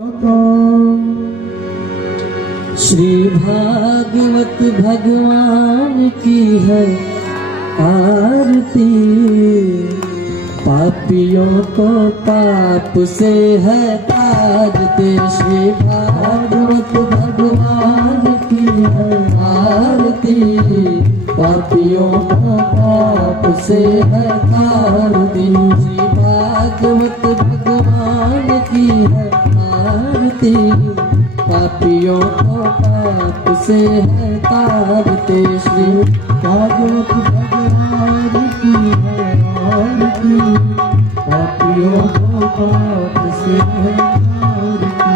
श्री भागवत भगवान की है आरती, पापियों को पाप से है तारते। श्री भागवत भगवान की है आरती, पापियों को पाप से है तारती। श्री भागवत भगवान की है आरती, पापियों को पाप से है तारते। श्री भागवत भगवान की है आरती, पापियों को पाप से है तारते।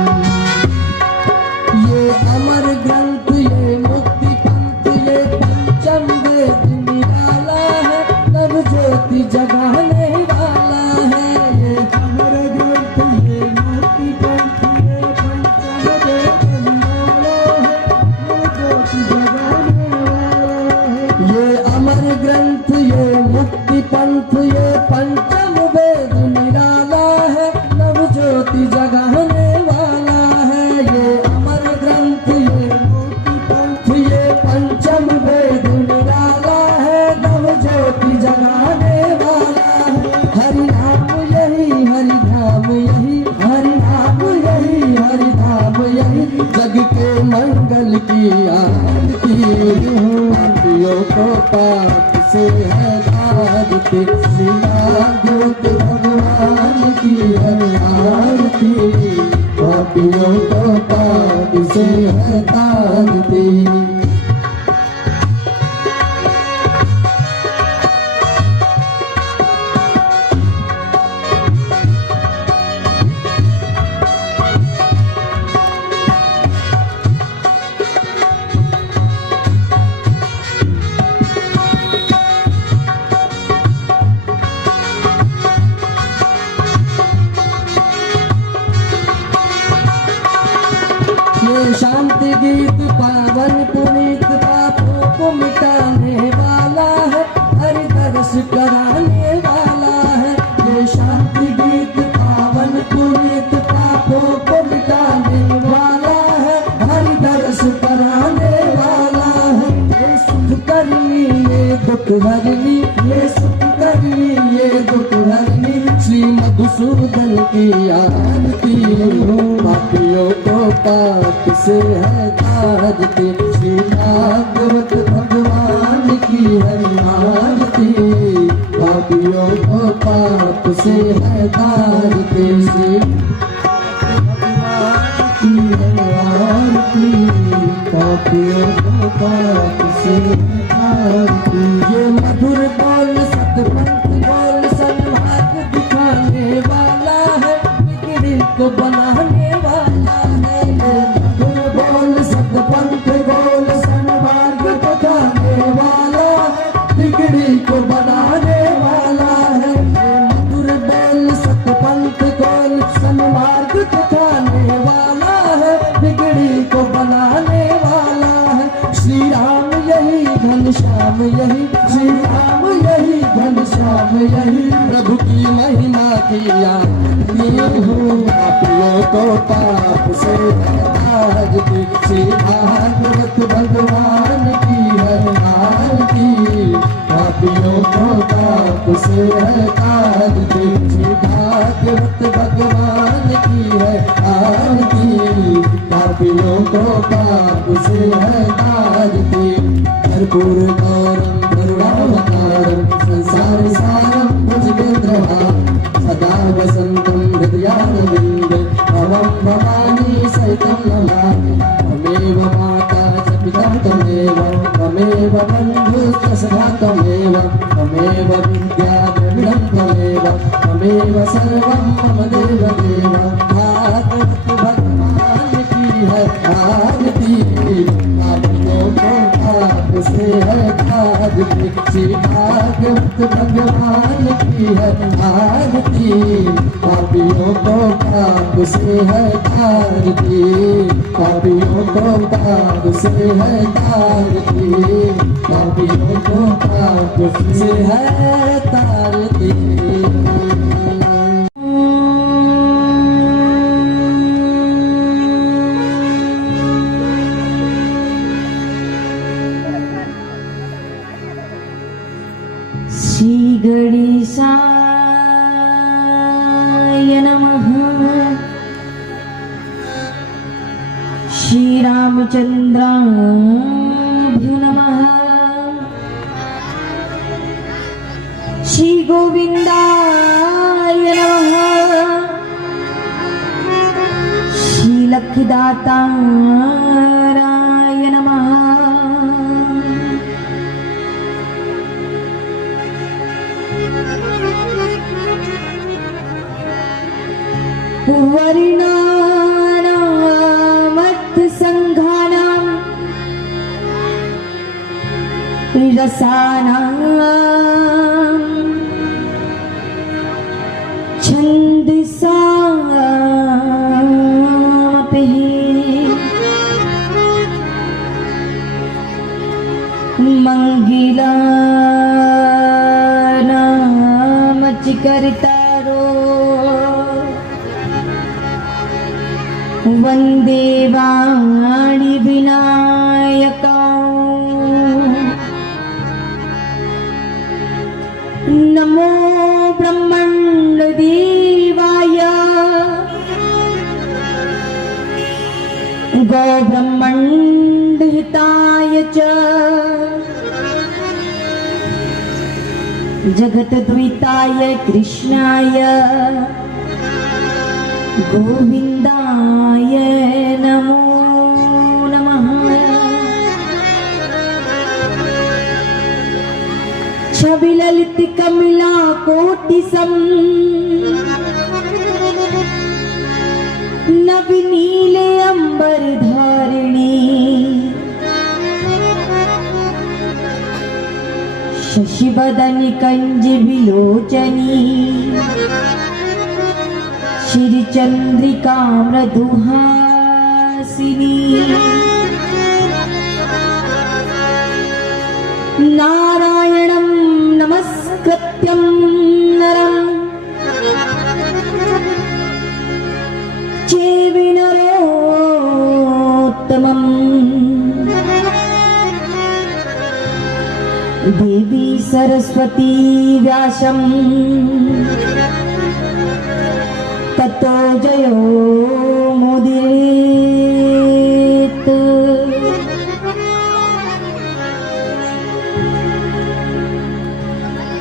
ये अमर ग्रंथ, ये मुक्ति पंथ, ये पंचम वेद निराला है, नव ज्योति जगाने वाला है। ये अमर ग्रंथ, ये मुक्ति पंथ, ये पंचम वेद निराला है, नव ज्योति जगाने वाला है। ये अमर ग्रंथ, ये मुक्ति पंथ, ये पंचम वेद निराला है, नव ज्योति जगाने वाला है। ये अमर ग्रंथ, ये मुक्ति पंथ, ये पंचम वेद निराला है, नव ज्योति जगाने वाला है। हरि नाम यही, हरि नाम यही, हरि नाम यही, हरि नाम यही, जग के मंगल की आरती। पापियों को पाप से है तारते। श्री भागवत भगवान की है आरती, पापियों को पाप से है तारते। ये शांति गीत पावन पुनीत, पापों को मिटाने वाला है, हरि दर्श कराने वाला है। ये शांति गीत पावन पुनीत, पापों को मिटाने वाला है, हरि दर्श कराने वाला है। ये सुख करनी, ये दुख हरनी, ये सुख करनी, ये दुख हरनी, श्री मधुसूदन की आरती। पापियों को पाप से है तारते। श्री भागवत भगवान की है आरती, पापियों को पाप से है तारते। श्री भगवान की है आरती, पापियों को पाप से है तारते। ये मधुर बोल सतपंथ बोल, सन्मार्ग दिखाने वाला है, बिगड़ी को बनाने वाला है। ये मधुर बोल सतपंथ बोल, सन्मार्ग दिखाने वाला है, बिगड़ी को बनाने वाला है। ये मधुर बोल सतपंथ बोल, सन्मार्ग दिखाने वाला है, बिगड़ी को बनाने वाला है। श्री राम यही घनश्याम यही, श्री राम यही घनश्याम यही, प्रभु की महिमा की आरती हो। पापियों को पाप से तारते। श्री भागवत भगवान की है आरती, पापियों को पाप से है तारते। श्री भागवत भगवान की है आरती, पापियों को पाप से है तारते। कर्पूर गौरम करुणावतारम, संसार सारम भुजगेन्द्रहारम, सदा वसन्तं हृदयारविन्दे, भवं भवानी सहितं नमामि। त्वमेव माता च पिता त्वमेव, त्वमेव बन्धुश्च सखा त्वमेव, त्वमेव विद्या द्रविणं त्वमेव, त्वमेव सर्वं मम देवदेव। भागवत भगवान की है आरती, पापियों को पाप से है तारते। श्री भागवत भगवान की है आरती, पापियों को पाप से है तारते। पापियों को पाप से है तारते, पापियों को पाप से है तारते। श्री रामचंद्राभ्यो नमः। श्री गोविंदाय नमः। श्री लक्ष्मीदाताराय नमः। वर्णानामर्थ संघानां रसानां छन्दसामपि मंगलानामचिकर्तारो वन्दे वाणी विनायका। नमो ब्रह्मण्ड देवाय गो ब्रह्मण्ड हिताय च जगद्द्विताय कृष्णाय गोविंदाय नमो नमः। छवि ललित कमला कोटि सम नभ नीले अंबर धारिणी शशि बदन कंज विलोचनी श्री चंद्रिका मृदुहासिनी। नारायणं नमस्कृत्यं नरं चैव नरोत्तमम्। देवी सरस्वती व्यासं ततो जयो मुदीरयेत्।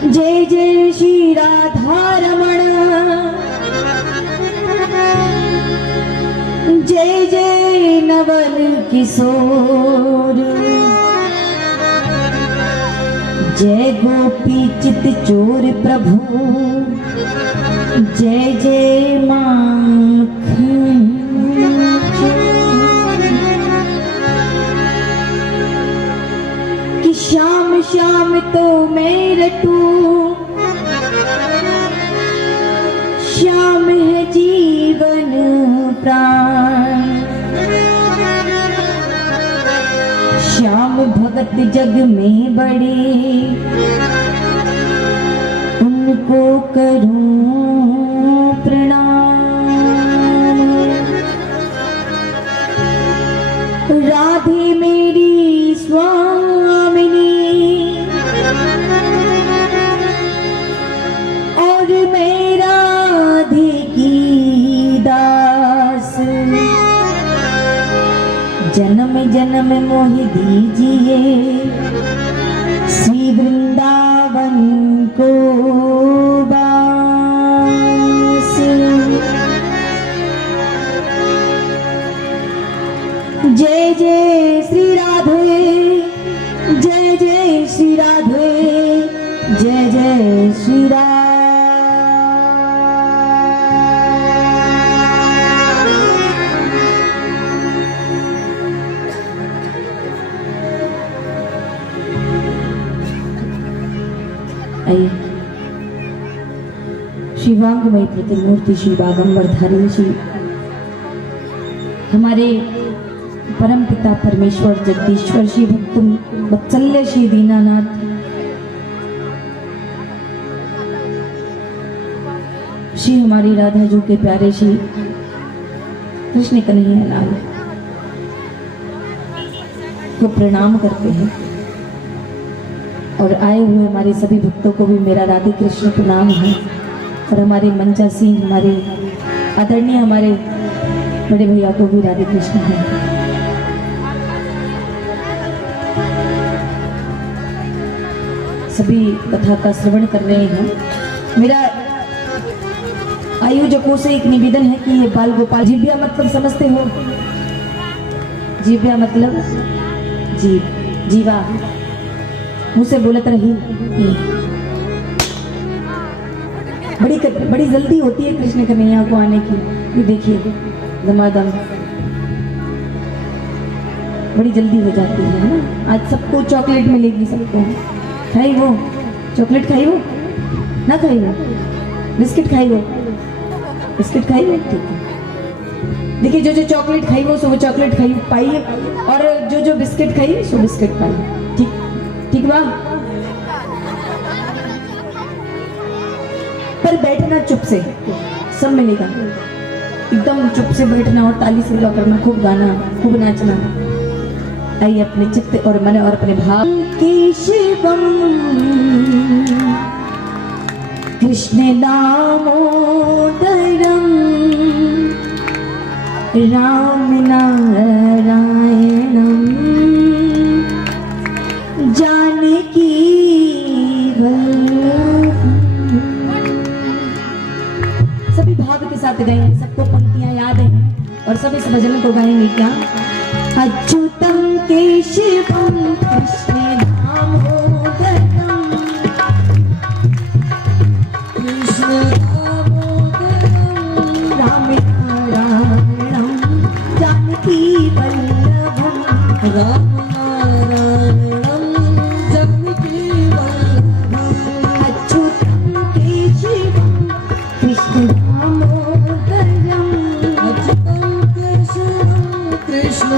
जय जय श्री राधारमण जय जय नवल किशोर जय गोपी चित चोर प्रभु जय जय माखन चोर। कि श्याम श्याम तो मैं रटू श्याम है जीवन प्राण। श्याम भगत जग में बड़े उनको करूं प्रणाम। राधे मेरी स्वामिनी और मैं राधे की दास। जन्म जन्म मोह दीजिए श्री वृंदावन को बास। जय जय श्री राधे जय जय श्री राधे जय जय श्री राधे। शिवांगमय प्रतिमूर्ति श्री बागंबर धारी श्री हमारे परम पिता परमेश्वर जगदीश्वर श्री भक्त वत्सल्य श्री दीनानाथ श्री हमारी राधा जी के प्यारे श्री कृष्ण कन्हैया लाल को प्रणाम करते हैं और आए हुए हमारे सभी भक्तों को भी मेरा राधे कृष्ण प्रणाम है। और हमारे मंचा सिंह हमारे आदरणीय हमारे बड़े भैया को भी राधे कृष्ण है। सभी कथा का श्रवण कर रहे हैं। मेरा आयोजकों से एक निवेदन है कि ये बाल गोपाल, जीव्या मतलब समझते हो? जीव्या मतलब जीव, जीवा, मुँह से बोलत रही। बड़ी जल्दी होती है कृष्ण कन्हैया को आने की। ये देखिए दमादम बड़ी जल्दी हो जाती है ना। आज सबको चॉकलेट मिलेगी, सबको। खाई वो चॉकलेट, खाई वो ना, खाई वो बिस्किट, खाई वो बिस्किट, खाई वो, ठीक है। देखिए जो जो चॉकलेट खाई वो, सो वो चॉकलेट खाई पाई, और जो जो बिस्किट खाई सो बिस्किट पाई। ठीक ठीक बा। पर बैठना चुप से, सब मिलेगा। एकदम चुप से बैठना और ताली से करना, खूब गाना, खूब नाचना। आइए अपने चित्त और मन और अपने भाव केशवम कृष्ण दामोदरम राम नारायणम जानकी वल्लभम। सभी भाव के साथ गाएंगे, सबको पंक्तियां याद हैं और सब इस भजन को गाएंगे। क्या? अच्युतम केशवम कृष्ण दामोदरम कृष्ण दामोदरम राम नारायणम जानकी वल्लभम। राम नारायणम जानकी वल्लभम। अच्युतम केशवम कृष्ण दामोदरम अच्युतम केशवम कृष्ण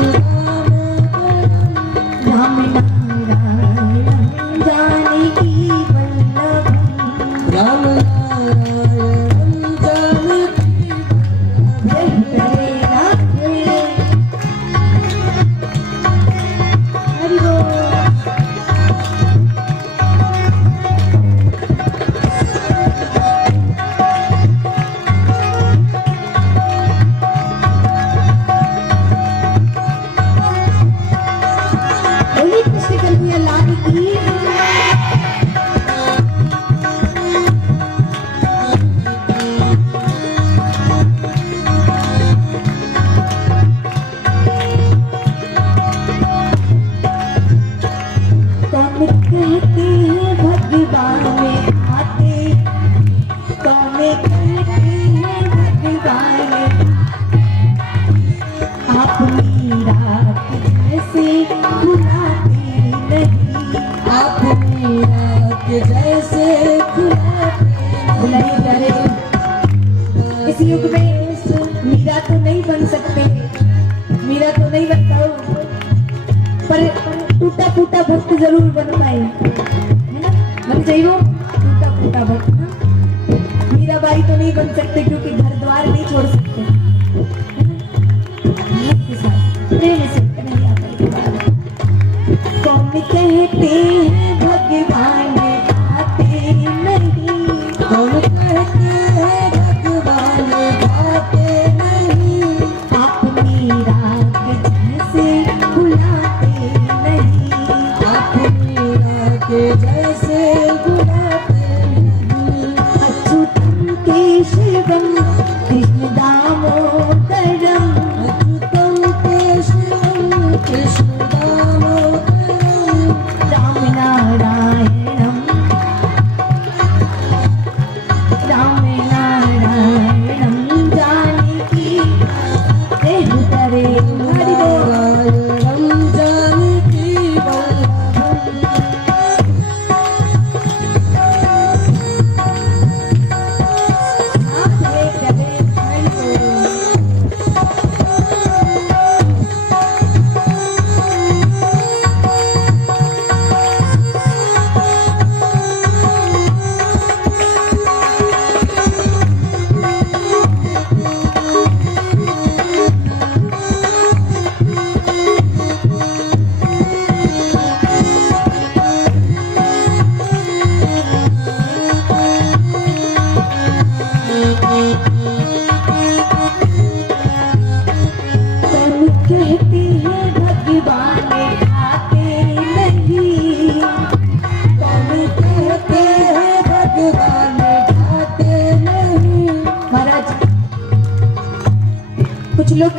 राम नारायणम जानकी वल्लभम। राम नारायणम जानकी जय हरे राधे हरि बोल। बोलिए कृष्ण कन्हैया लाल की। कौन कहते हैं भगवान में आते, कौन कहते हैं भगवान आप मीरा जैसे भुलाते नहीं। आप मीरा के जैसे बुलाइए प्यारे। इस युग में मीरा तो नहीं बन सकते, मीरा तो नहीं बनता हो, पर टूटा फूटा भक्त जरूर बन पाए, है ना? बन चाहिए वो टूटा फूटा भक्त ना। मीराबाई तो नहीं बन सकते क्योंकि घर द्वार नहीं छोड़ सकते, है ना? भक्त के साथ प्रेम से कन्हैया का बात। कौन कहते हैं भगवान आते नहीं, कौन कहते हैं भगवान आते नहीं। आप मीरा के जैसे भुलाते नहीं। आप मीरा के जैसे बुलाते नहीं। अच्युतम केशवम कृष्ण दामोदरम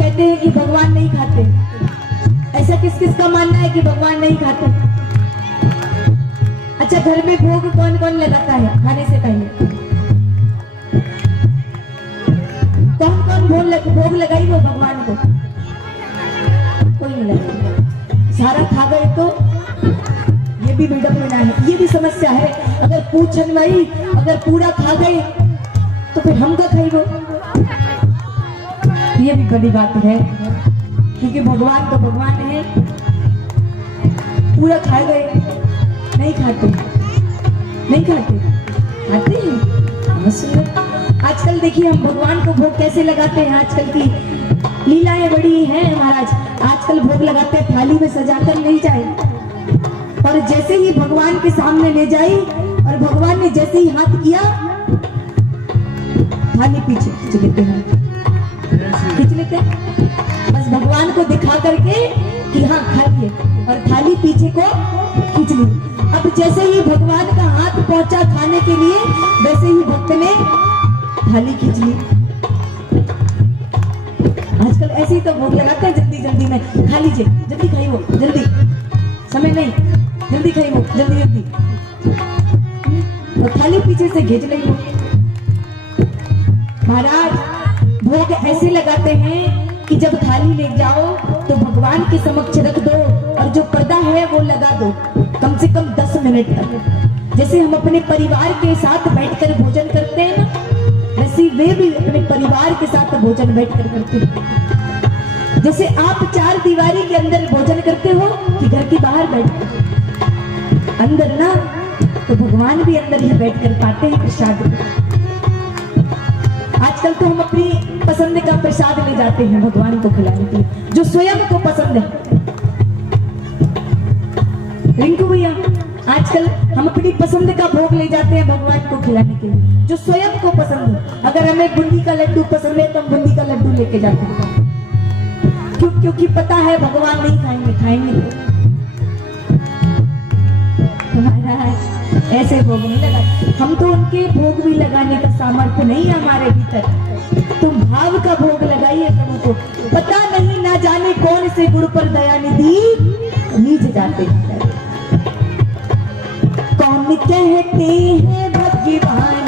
कहते हैं कि भगवान नहीं खाते। ऐसा किस किस का मानना है कि भगवान नहीं खाते? अच्छा, घर में भोग कौन कौन लगाता है खाने से पहले? कौन कौन भोग लगाई वो भगवान को? कोई नहीं लगाई। सारा खा गए तो ये भी विडंबना है, ये भी समस्या है। अगर पूछन भाई अगर पूरा खा गए तो फिर हम का खाई वो, ये भी बड़ी बात है। क्योंकि भगवान तो भगवान है, पूरा खा गए नहीं खाते, नहीं खाते, खाते हैं। आजकल देखिए हम भगवान को भोग कैसे लगाते हैं, आजकल की लीलाएं बड़ी हैं महाराज। आजकल भोग लगाते हैं थाली में सजाकर ले जाए, और जैसे ही भगवान के सामने ले जाई और भगवान ने जैसे ही हाथ किया, थाली पीछे खींच लेते हैं, खींच लेते हैं बस भगवान को दिखा करके कि हाँ खाइए, और थाली पीछे को खींच ली। अब जैसे ही भगवान का हाथ पहुंचा खाने के लिए, वैसे ही भक्त ने थाली खींच ली। आजकल ऐसे ही तो भोग लगाते हैं जल्दी जल्दी में, खा लीजिए, जल्दी खाइए वो, जल्दी, समय नहीं, जल्दी खाइए वो, जल्दी जल्दी, और थाली पीछे से खींच ली वो। महाराज भोग ऐसे लगाते हैं कि जब थाली ले जाओ तो भगवान के समक्ष रख दो, और जो पर्दा है वो लगा दो कम से कम 10 मिनट तक। जैसे हम अपने परिवार के साथ बैठकर भोजन करते हैं ना, वैसे वे भी अपने परिवार के साथ भोजन बैठकर करते हैं। जैसे आप 4 दीवारी के अंदर भोजन करते हो कि घर के बाहर बैठ अंदर ना, तो भगवान भी अंदर ही बैठकर पाते हैं प्रसाद। आजकल तो हम अपनी पसंद का प्रसाद ले जाते हैं भगवान को खिलाने के लिए, जो स्वयं को पसंद है। रिंकू भैया, आजकल हम अपनी पसंद का भोग ले जाते हैं भगवान को खिलाने के लिए, जो स्वयं को पसंद है। अगर हमें बूंदी का लड्डू पसंद है तो हम बूंदी का लड्डू लेके जाते हैं, क्योंकि पता है भगवान नहीं खाएंगे, खाएंगे हमारा ऐसे भोग नहीं लगा। हम तो उनके भोग भी लगाने का सामर्थ्य नहीं है हमारे भीतर। तुम भाव का भोग लगाइए प्रभु को। पता नहीं ना जाने कौन से गुरु पर दया निधि नीचे जाते हैं। कौन कहते हैं भगवान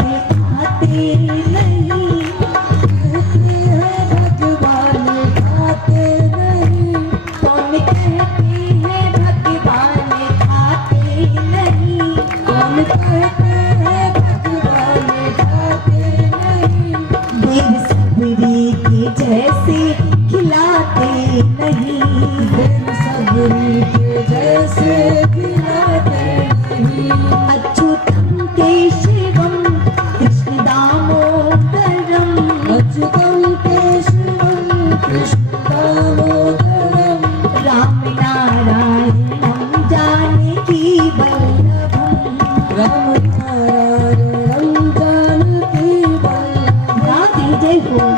आते नहीं, कहते हैं भगवान आते नहीं। कौन कहते हैं भगवान आते नहीं, कौन कहते हैं भगवान आते नहीं। देव सबरी के जैसे खिलाते नहीं, देव सबरी के जैसे खिलाते नहीं। अच्युतम केशवम कृष्ण दामोदरम, अच्युतम केशवम कृष्ण दामोदरम। राम नारायणम जानकी वल्लभम, राम नारायणम जानकी वल्लभम। राधे जय हो।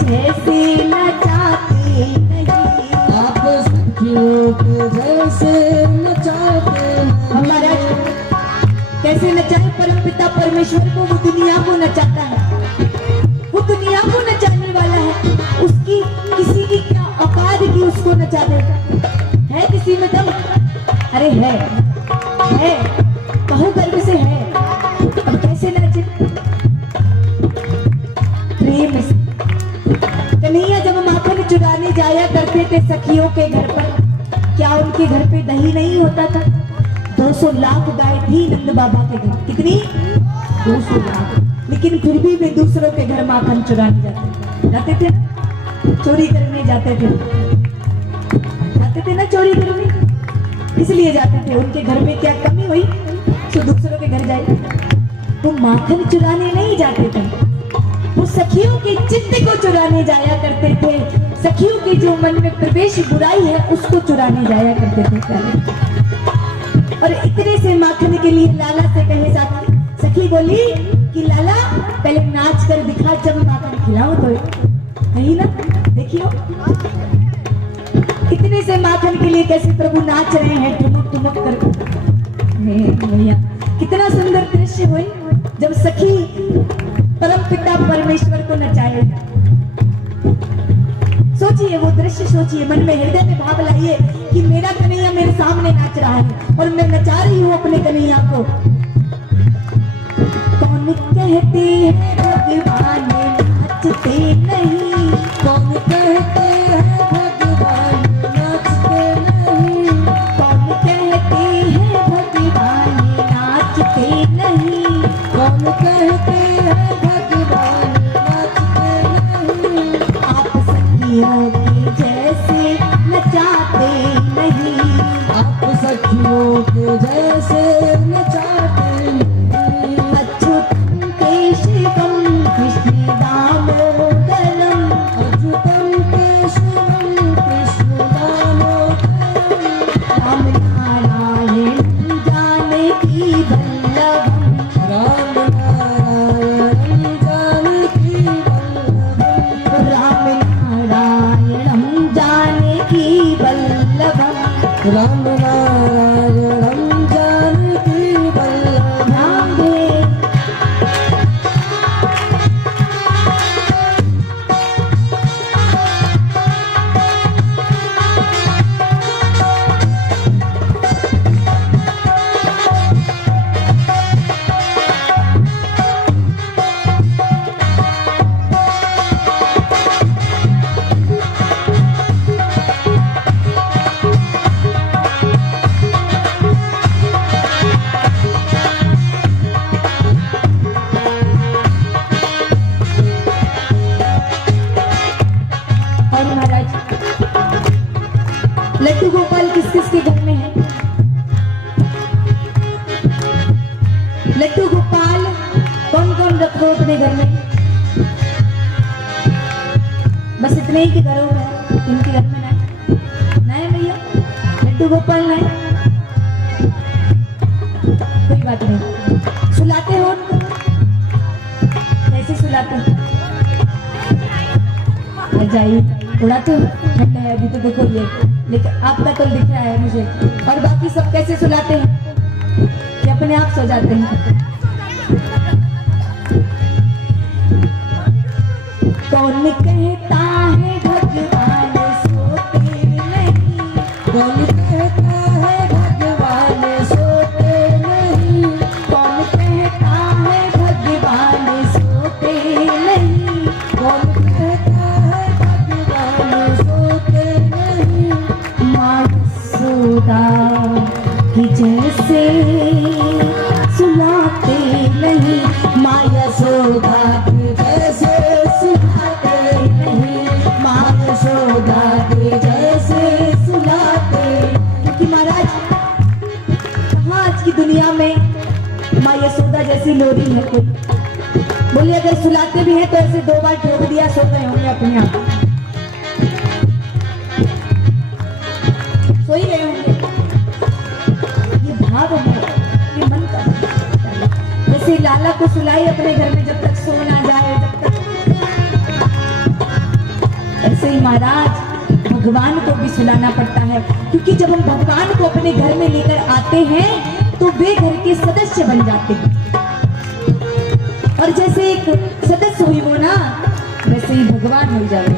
जैसे नचाते नहीं, आप सखियों के जैसे नचाते नहीं। कैसे नचाए परमपिता परमेश्वर को? वो दुनिया को नचाता है, वो दुनिया को नचाने वाला है। उसकी किसी की क्या औकात की उसको नचा देगा? है किसी में दम? अरे है कहो गर्व से है। अब कैसे नाचे? प्रेम से। कन्हैया जब माखन चुराने जाया करते थे सखियों के घर पर, क्या उनके घर पे दही नहीं होता था? 200 लाख गाय थी नंद बाबा के घर। कितनी? 200 लाख। लेकिन फिर भी वे दूसरों के घर माखन चुराने जाते थे ना, चोरी करने जाते थे ना, चोरी करने इसलिए जाते थे। उनके घर में क्या कमी हुई तो दूसरों के घर जाए। वो माखन चुराने नहीं जाते थे, वो सखियों के चित्त को चुराने जाया करते थे। सखियों के जो मन में प्रवेश बुराई है उसको चुराने जाया करते थे प्यारे। और इतने से माखन के लिए लाला से कहे जाती, सखी बोली कि लाला पहले नाच कर दिखा, जब माखन खिलाओ तो कही ना देखियो। इतने से माखन के लिए कैसे प्रभु नाच रहे हैं ठुमक ठुमक कर। भैया कितना सुंदर दृश्य हुई जब सखी परम पिता परमेश्वर को नचाए। सोचिए वो दृश्य, सोचिए मन में हृदय में भाव लाइए कि मेरा कन्हैया मेरे सामने नाच रहा है और मैं नचा रही हूँ अपने कन्हैया को। कौन कहते हैं भगवान नाचते नहीं, कौन कहते हैं भगवान नाचते नहीं, कौन कहते हैं भगवान नाचते नहीं, कौन कहते हैं भगवान नाचते नहीं। आप सखियों के जैसे नचाते नहीं, आप सखियों के जैसे नचाते नहीं। अच्युतम केशवम कृष्ण दामोदरम, अच्युतम केशवम कृष्ण दामोदरम, राम नारायण जानकी वल्लभम, राम नारायण जानकी वल्लभम, राम नारायणम जानकी वल्लभम, राम नारायणं जानकी वल्लभम। राम दे। और महाराज लड्डू गोपाल किस किस के घर में है? लड्डू गोपाल कौन कौन रखो अपने घर में? बस इतने ही के घरों में है, इनके घर में नहीं भैया, लड्डू गोपाल नहीं। कोई बात नहीं, सुलाते हो उनको? कैसे सुलाते हो? जाइए, थोड़ा तो ठंडा है अभी तो देखो ये, लेकिन आपका तो दिख रहा है मुझे। और बाकी सब कैसे सुलाते हैं कि अपने आप सो जाते हैं? कौन कहता है भगवान सोते नहीं, कौन कहता है भगवान सोते नहीं, कौन कहता है भगवान सोते नहीं, कौन कहता है भगवान सोते नहीं। माँ यशोदा की जैसे सुलाते नहीं, माँ यशोदा के जैसे सुलाते नहीं, माँ यशोदा के जैसे सुलाते। क्योंकि महाराज कहाँ आज की दुनिया में माँ यशोदा जैसी लोरी है कोई? बोलिए अगर सुलाते भी हैं तो ऐसे 2 बार ठोक दिया सो गए होंगे अपने आप, सो ही गए होंगे। ये भाव है, ये मन का जैसे लाला को सुलाई अपने घर में जब तक सो ना जाए, जब तक ऐसे ही महाराज भगवान को भी सुलाना पड़ता है। क्योंकि जब हम भगवान को अपने घर में लेकर आते हैं तो वे घर के सदस्य बन जाते हैं। और जैसे एक सदस्य हुई वो ना, वैसे ही भगवान हो जाए।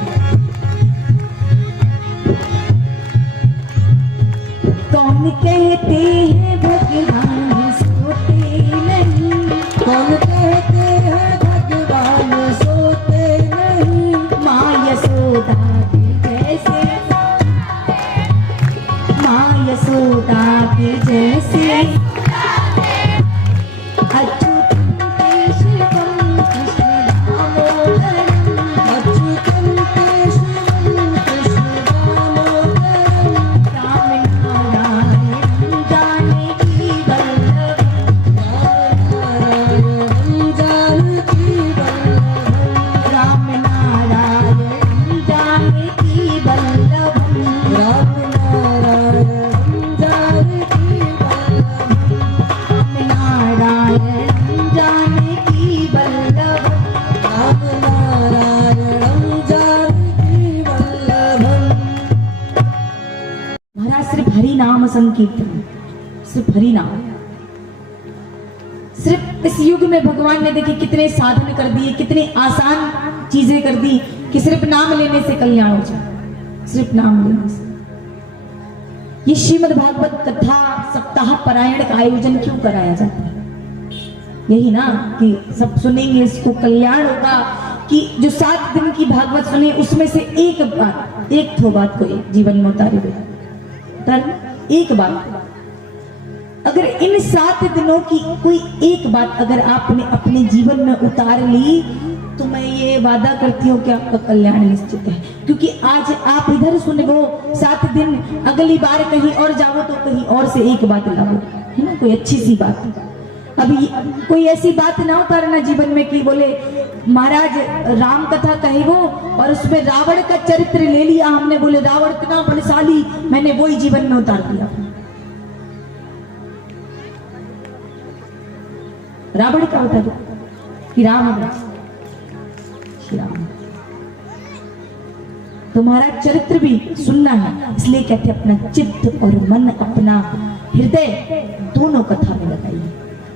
कौन कहते हैं भगवान सोते नहीं, कौन कहते हैं भगवान सोते नहीं। माँ यशोदा के जैसे, माँ यशोदा के जैसे, अच्युतम केशवम नाम संकीर्तन, सिर्फ हरि नाम। सिर्फ इस युग में भगवान ने देखिए कितने साधन कर दिए, कितने आसान चीजें कर दी कि सिर्फ नाम लेने से कल्याण हो जाए, सिर्फ नाम लेने से। ये श्रीमद् भागवत कथा सप्ताह पारायण का आयोजन क्यों कराया जाता है? यही ना कि सब सुनेंगे, इसको कल्याण होगा, कि जो 7 दिन की भागवत सुने उसमें से एक बात, एक थो बात कोई जीवन में उतारी गई, एक बात। अगर इन 7 दिनों की कोई एक बात अगर आपने अपने जीवन में उतार ली तो मैं ये वादा करती हूँ कि आपका कल्याण निश्चित है। क्योंकि आज आप इधर सुन लो 7 दिन, अगली बार कहीं और जाओ तो कहीं और से एक बात लाओ, है ना, कोई अच्छी सी बात। अभी कोई ऐसी बात ना उतारना जीवन में कि बोले महाराज राम कथा कही वो और उसमें रावण का चरित्र ले लिया हमने, बोले रावण इतना बलशाली, मैंने वही जीवन में उतार दिया। रावण का बता दो कि राम तुम्हारा चरित्र भी सुनना है, इसलिए कहते अपना चित्त और मन, अपना हृदय दोनों कथा में लगाइए,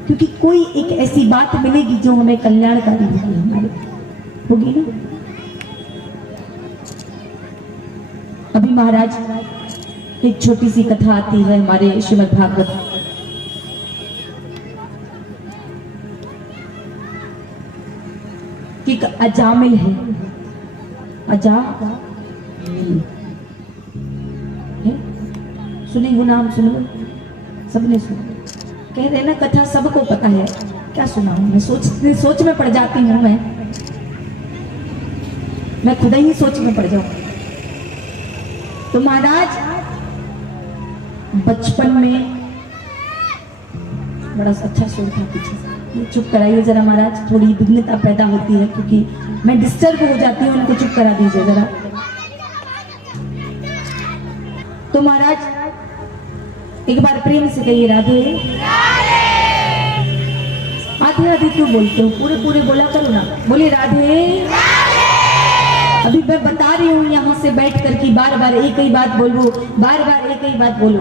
क्योंकि कोई एक ऐसी बात मिलेगी जो हमें कल्याणकारी होगी, हमारे होगी ना। अभी महाराज एक छोटी सी कथा आती है हमारे श्रीमद् भागवत, कि एक अजामिल है, अजामिल है, सुने वो नाम, सुनो सबने सुना, कह रहे ना कथा सबको पता है, क्या सुना हूं मैं, सोच में पड़ जाती हूं मैं खुद ही सोच में पड़ जाऊं। तो महाराज बचपन में बड़ा अच्छा सुर था पीछे, ये चुप कराइए जरा महाराज, थोड़ी विघ्नता पैदा होती है क्योंकि मैं डिस्टर्ब हो जाती हूँ, उनको चुप करा दीजिए जरा। तो महाराज एक बार प्रेम से कहिए राधे। आधे आधे क्यों बोलते हो, पूरे पूरे बोला करो ना, बोलिए राधे। अभी मैं बता रही हूँ यहाँ से बैठ कर कि बार बार एक ही बात बोलो, बार बार एक ही बात बोलो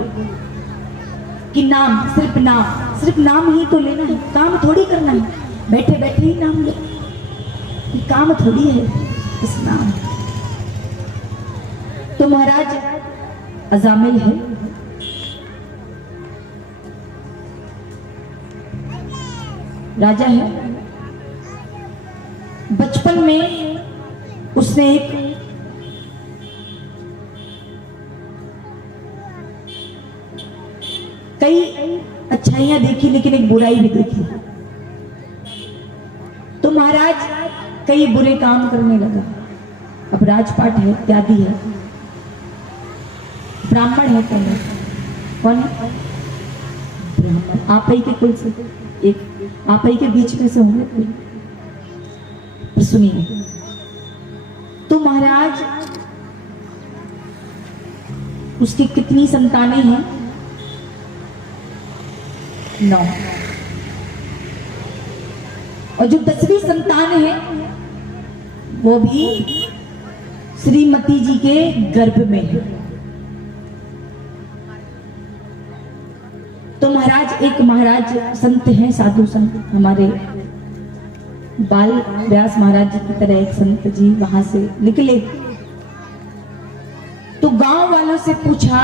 कि नाम, सिर्फ नाम ही तो लेना है, काम थोड़ी करना है, बैठे बैठे ही नाम लो, काम थोड़ी है इस नाम। तो महाराज अजामिल है, राजा है, बचपन में उसने एक कई अच्छाइयां देखी लेकिन एक बुराई भी देखी। तो महाराज कई बुरे काम करने लगा। अब राजपाट है, इत्यादि है, ब्राह्मण है, कौन है? ब्राह्मण, आप ही के कुल से, एक आप ही के बीच में से होंगे कोई। तो सुनिए, तो महाराज उसकी कितनी संतानें हैं? 9। और जो 10वीं संतान है वो भी श्रीमती जी के गर्भ में है। तो महाराज एक महाराज संत हैं, साधु संत, हमारे बाल व्यास महाराज जी की तरह एक संत जी वहां से निकले। तो गांव वालों से पूछा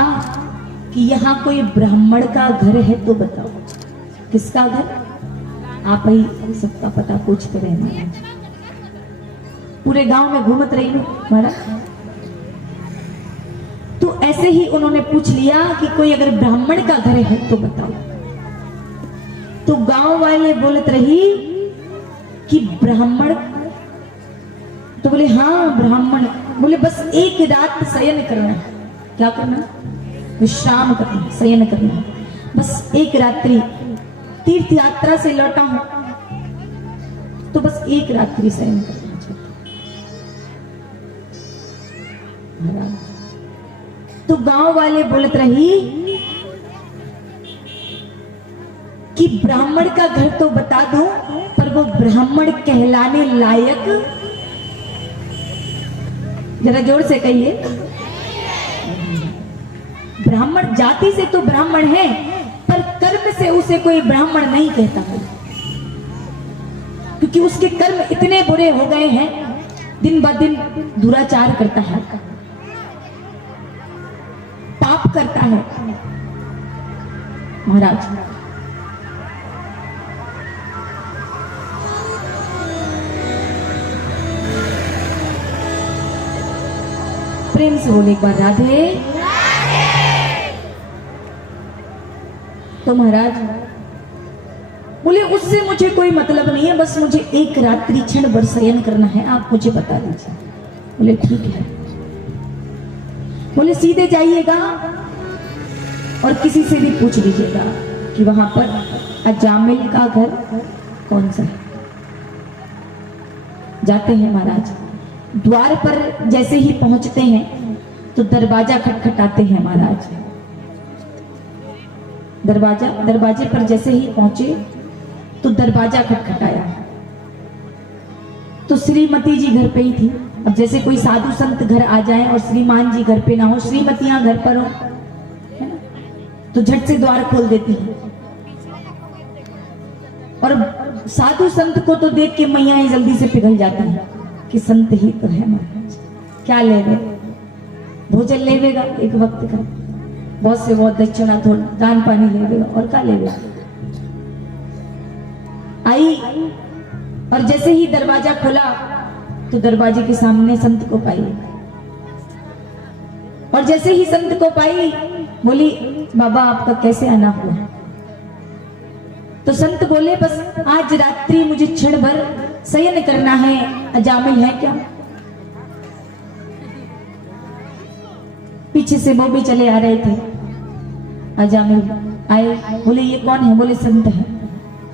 कि यहाँ कोई ब्राह्मण का घर है तो बताओ। किसका घर? आप ही सबका पता पूछते रहना, पूरे गांव में घूमत रही महाराज। तो ऐसे ही उन्होंने पूछ लिया कि कोई अगर ब्राह्मण का घर है तो बताओ। तो गांव वाले बोलत रही कि ब्राह्मण, तो बोले हाँ ब्राह्मण। बोले बस एक रात शयन करना है। क्या करना? विश्राम करना, शयन करना, बस एक रात्रि। तीर्थ यात्रा से लौटा हूं तो बस एक रात्रि शयन करना चाहता। तो गांव वाले बोलत रही कि ब्राह्मण का घर तो बता दो, पर वो ब्राह्मण कहलाने लायक, जरा जोर से कहिए, ब्राह्मण जाति से तो ब्राह्मण है, पर कर्म से उसे कोई ब्राह्मण नहीं कहता है, क्योंकि उसके कर्म इतने बुरे हो गए हैं, दिन ब दिन दुराचार करता है, पाप करता है। महाराज प्रेम से बोले एक बार राधे। तो महाराज बोले उससे मुझे कोई मतलब नहीं है, बस मुझे एक रात्रि क्षण भर शयन करना है, आप मुझे बता दीजिए। बोले ठीक है। बोले सीधे जाइएगा और किसी से भी पूछ लीजिएगा कि वहां पर अजामिल का घर कौन सा है। जाते हैं महाराज, द्वार पर जैसे ही पहुंचते हैं तो दरवाजा खटखटाते हैं महाराज। दरवाजे पर जैसे ही पहुंचे तो दरवाजा खटखटाया तो श्रीमती जी घर पे ही थी। अब जैसे कोई साधु संत घर आ जाए और श्रीमान जी घर पे ना हो, श्रीमतियां घर पर हो, है ना, तो झट से द्वार खोल देती है। और साधु संत को तो देख के मैया जल्दी से पिघल जाती है कि संत ही तो है महाराज, क्या लेवे, भोजन लेवेगा एक वक्त का, बहुत से बहुत दक्षिणा थोड़ा दान पानी लेवेगा, और क्या लेवेगा। आई और जैसे ही दरवाजा खोला तो दरवाजे के सामने संत को पाई, और जैसे ही संत को पाई बोली बाबा आपका कैसे आना हुआ। तो संत बोले बस आज रात्रि मुझे क्षण भर शयन करना है, अजामिल है क्या। पीछे से वो भी चले आ रहे थे, अजामिल आए। बोले ये कौन है। बोले संत है।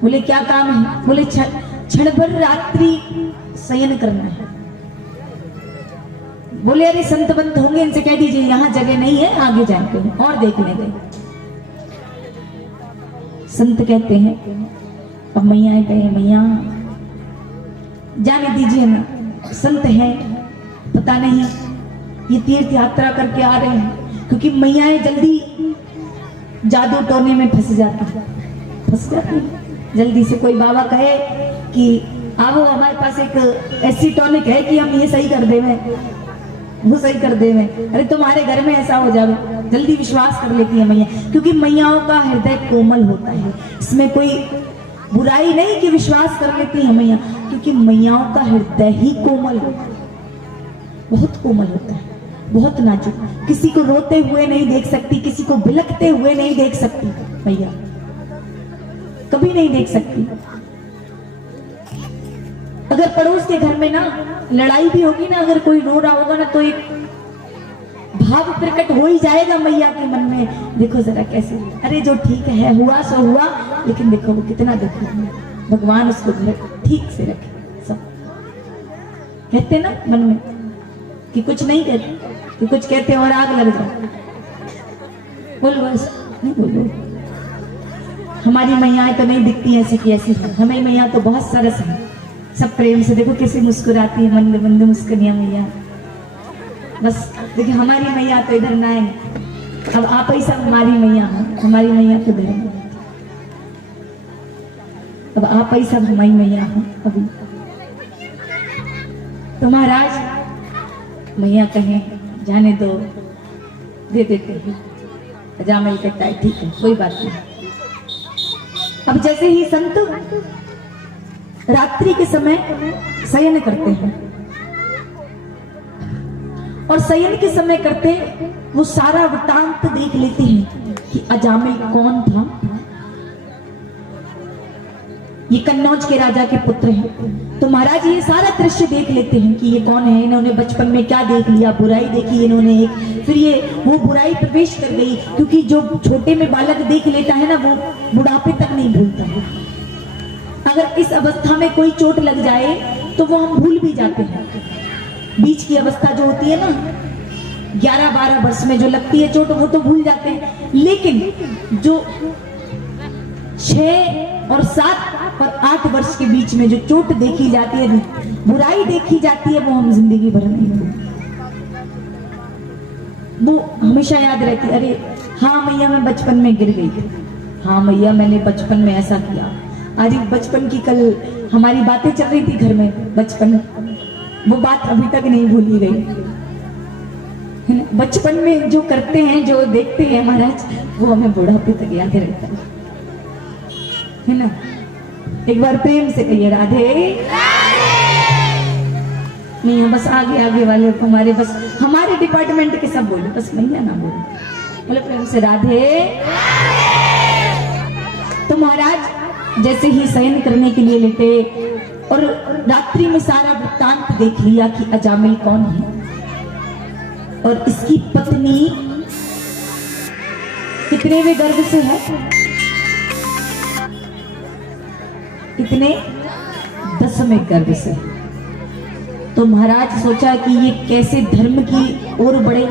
बोले क्या काम है। बोले क्षण भर रात्रि शयन करना है। बोले अरे संत बंत होंगे, इनसे कह दीजिए यहाँ जगह नहीं है, आगे जाके और देखने गए। संत कहते हैं अब मैया गए, मैया जाने दीजिए ना, संत है पता नहीं ये तीर्थ यात्रा करके आ रहे हैं, क्योंकि मैया जल्दी जादू टोने में फंस जाती जल्दी से कोई बाबा कहे कि आओ हमारे पास एक ऐसी टॉनिक है कि हम ये सही कर देवे, वो सही कर देवे, अरे तुम्हारे घर में ऐसा हो जावे, जल्दी विश्वास कर लेती है मैया, क्योंकि मैयाओं का हृदय कोमल होता है। इसमें कोई बुराई नहीं कि विश्वास कर लेती है मैया, क्योंकि मैयाओं का हृदय ही कोमल होता है, बहुत कोमल होता है, बहुत नाजुक। किसी को रोते हुए नहीं देख सकती, किसी को बिलखते हुए नहीं देख सकती मैया, कभी नहीं देख सकती। अगर पड़ोस के घर में ना लड़ाई भी होगी ना, अगर कोई रो रहा होगा ना, तो एक भाव प्रकट हो ही जाएगा मैया के मन में, देखो जरा कैसे, अरे जो ठीक है हुआ सो हुआ, लेकिन देखो वो कितना दुखी है, भगवान उसको ठीक से रखे। सब कहते ना मन में कि कुछ नहीं कहते, कि कुछ कहते और आग लग जाए। बोल बस नहीं बोलो। हमारी मैयाएं तो नहीं दिखती ऐसी की ऐसी है, हमें मैया तो बहुत सरस है, सब प्रेम से, देखो कैसे मुस्कुराती है, मंद मंद मुस्कुनिया मैया। बस देखिए हमारी मैया तो इधर ना है, अब आप ही सब हमारी मैया हो, हमारी मैया तो इधर है, अब आप ही सब हमारी मैया हो अभी। तो महाराज मैया कहें जाने दो, दे देते हैं। अजामिल कहता है ठीक है कोई बात नहीं। अब जैसे ही संत रात्रि के समय शयन करते हैं, और शयन के समय करते वो सारा वृत्तांत देख लेते हैं कि अजामिल कौन था। ये कन्नौज के राजा के पुत्र हैं। तो महाराज ये सारा दृश्य देख लेते हैं कि ये कौन है, इन्होंने बचपन में क्या देख लिया, बुराई देखी इन्होंने एक, फिर ये वो बुराई प्रवेश कर गई, क्योंकि जो छोटे में बालक देख लेता है ना, वो बुढ़ापे तक नहीं भूलता है। अगर इस अवस्था में कोई चोट लग जाए तो वो हम भूल भी जाते हैं। बीच की अवस्था जो होती है ना, 11-12 वर्ष में जो लगती है चोट, वो तो भूल जाते हैं, लेकिन जो 6 और 7 और 8 वर्ष के बीच में जो चोट देखी जाती है, बुराई देखी जाती है, वो हम जिंदगी भर नहीं भूलते। वो हमेशा याद रहती, अरे हाँ मैया मैं बचपन में गिर गई थी, हाँ मैया मैंने बचपन में ऐसा किया। आज बचपन की कल हमारी बातें चल रही थी घर में, बचपन, वो बात अभी तक नहीं भूली गई है ना। बचपन में जो करते हैं, जो देखते हैं महाराज, वो हमें बुढ़ापे तक याद रहता है ना। एक बार प्रेम से कहिए राधे। नहीं बस आगे आगे वाले हमारे, बस हमारे डिपार्टमेंट के सब बोले, बस मैया ना बोले, बोले प्रेम से राधे। तो महाराज जैसे ही शयन करने के लिए लेटे और रात्रि में सारा वृत्तांत देख लिया कि अजामिल कौन है और इसकी पत्नी कितने गर्भ से है, कितने 10वें गर्भ से। तो महाराज सोचा कि ये कैसे धर्म की ओर बढ़े,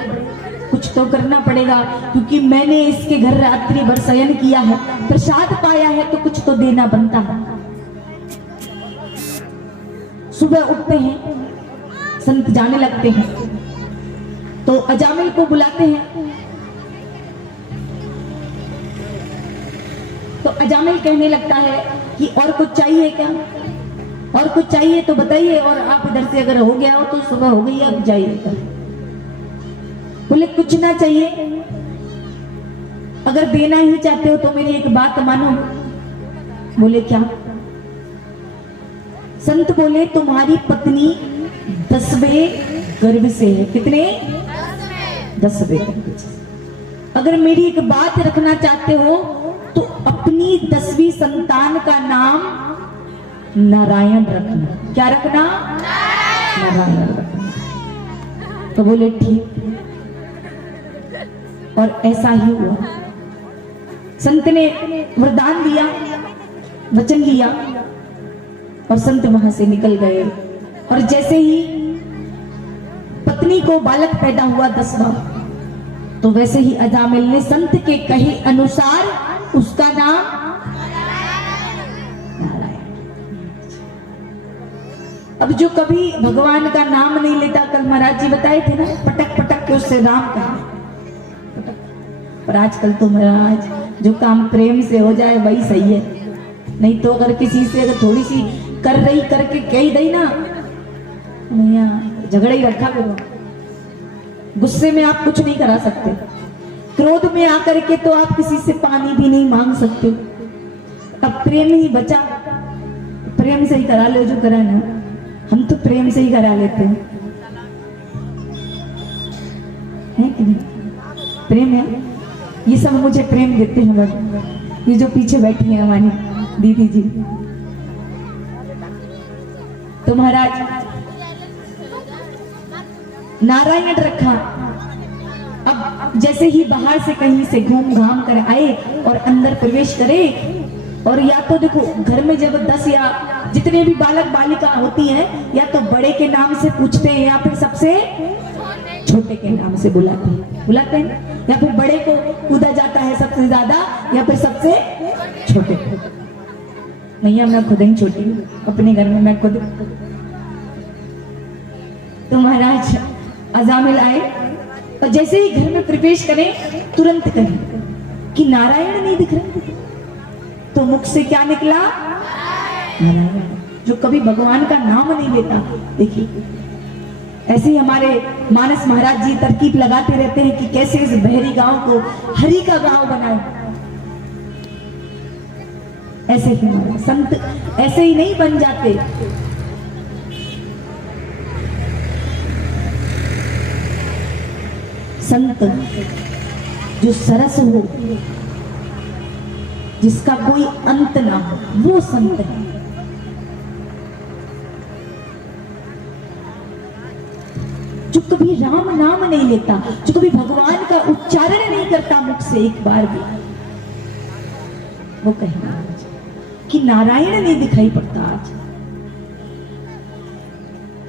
कुछ तो करना पड़ेगा, क्योंकि मैंने इसके घर रात्रि भर शयन किया है, प्रसाद पाया है, तो कुछ तो देना बनता है। सुबह उठते हैं, संत जाने लगते हैं, तो अजामिल को बुलाते हैं। तो अजामिल कहने लगता है कि और कुछ चाहिए क्या, और कुछ चाहिए तो बताइए, और आप इधर से अगर हो गया हो तो सुबह हो गई, अब जाइए। बोले कुछ ना चाहिए, अगर देना ही चाहते हो तो मेरी एक बात मानो। बोले क्या? संत बोले तुम्हारी पत्नी 10वें गर्भ से है। कितने? 10वें गर्भ से। अगर मेरी एक बात रखना चाहते हो तो अपनी 10वीं संतान का नाम नारायण रखना। क्या रखना? नारायण रखना। तो बोले ठीक, और ऐसा ही हुआ। संत ने वरदान दिया, वचन लिया, और संत वहां से निकल गए। और जैसे ही पत्नी को बालक पैदा हुआ 10वां, तो वैसे ही अजामिल ने संत के कहे अनुसार उसका नाम अब जो कभी भगवान का नाम नहीं लेता, कल महाराज जी बताए थे ना, पटक पटक के उससे राम कहे। पर आजकल तो महाराज जो काम प्रेम से हो जाए वही सही है, नहीं तो अगर किसी से अगर थोड़ी सी कर रही करके कह दी ना, भैया झगड़ा ही रखा करो। गुस्से में आप कुछ नहीं करा सकते, क्रोध में आकर के तो आप किसी से पानी भी नहीं मांग सकते। अब प्रेम ही बचा, प्रेम से ही करा लो जो करा ना, हम तो प्रेम से ही करा लेते हैं, है कि नहीं? प्रेम है, ये सब मुझे प्रेम देते हैं। बस ये जो पीछे बैठी है हमारी दीदी जी, तो महाराज नारायण रखा। अब जैसे ही बाहर से कहीं से घूम घाम कर आए और अंदर प्रवेश करे, और या तो देखो घर में जब 10 या जितने भी बालक बालिका होती हैं, या तो बड़े के नाम से पूछते हैं या फिर सबसे छोटे के नाम से बुलाते हैं, या फिर बड़े को कूदा जाता है सबसे ज्यादा, या फिर सबसे छोटे को। मैया मैं खुद ही छोटी हूँ, अपने घर में मैं खुद। तो महाराज अजामिल आए और जैसे ही घर में प्रवेश करें, तुरंत कहें कि नारायण नहीं दिख रहे, तो मुख से क्या निकला? नारायण। जो कभी भगवान का नाम नहीं लेता, देखिए ऐसे ही हमारे मानस महाराज जी तरकीब लगाते रहते हैं कि कैसे इस बहरी गांव को हरि का गांव बनाए। ऐसे ही हमारे संत ऐसे ही नहीं बन जाते। संत जो सरस हो, जिसका कोई अंत ना हो, वो संत है। जो कभी राम नाम नहीं लेता, जो कभी भगवान का उच्चारण नहीं करता मुख से एक बार भी, वो कहेगा कि नारायण नहीं दिखाई पड़ता आज।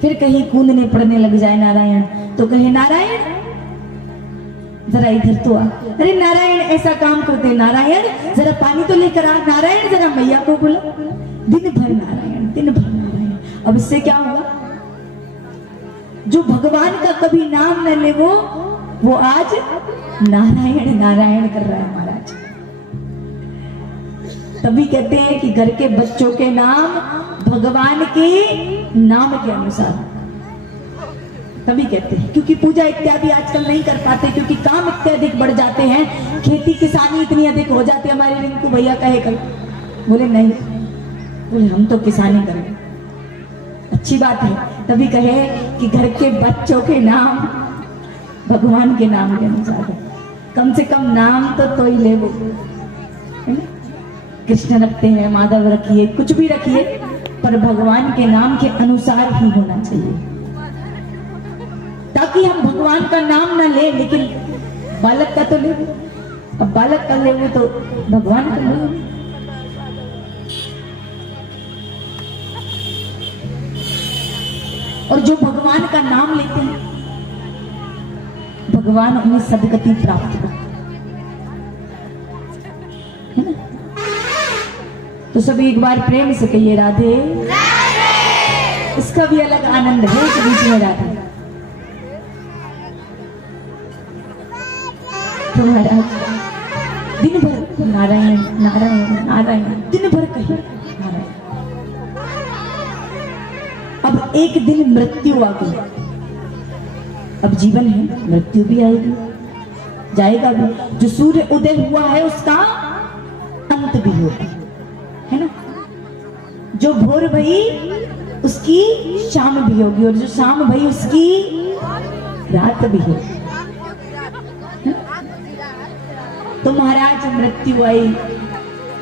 फिर कहीं कूदने पड़ने लग जाए नारायण, तो कहे नारायण जरा इधर तो आ। अरे नारायण ऐसा काम करते, नारायण जरा पानी तो लेकर आ, नारायण जरा मैया को बोला। दिन भर नारायण, दिन भर नारायण। अब इससे क्या हुआ? जो भगवान का कभी नाम न ले, वो वो आज नारायण नारायण कर रहा है महाराज। तभी कहते हैं कि घर के बच्चों के नाम भगवान के नाम के अनुसार, तभी कहते हैं, क्योंकि पूजा इत्यादि आजकल नहीं कर पाते, क्योंकि काम इत्यादि बढ़ जाते हैं, खेती किसानी इतनी अधिक हो जाती है। हमारे रिंकू भैया कहे कल, बोले नहीं, बोले हम तो किसानी करें। अच्छी बात है, तभी कहे कि घर के बच्चों के नाम भगवान के नाम के अनुसार है। कम से कम नाम तो ही ले वो, है ना? कृष्ण रखते हैं, माधव रखिए, कुछ भी रखिए, पर भगवान के नाम के अनुसार ही होना चाहिए, ताकि हम भगवान का नाम ना ले, लेकिन बालक का तो ले। अब बालक का ले तो भगवान का ले। और जो भगवान का नाम लेते हैं, भगवान उन्हें सदगति प्राप्त करते हैं ना। तो सभी एक बार प्रेम से कहिए राधे। इसका भी अलग आनंद है इस बीच में राधे। तो महाराज दिन भर नारायण नारायण नारायण, दिन भर कहे नारायण। अब एक दिन मृत्यु आ गई, अब जीवन है, मृत्यु भी आएगी, जाएगा भी। जो सूर्य उदय हुआ है उसका अंत भी होगा, है ना। जो भोर भई उसकी शाम भी होगी, और जो शाम भई उसकी रात भी होगी। तो महाराज मृत्यु आई।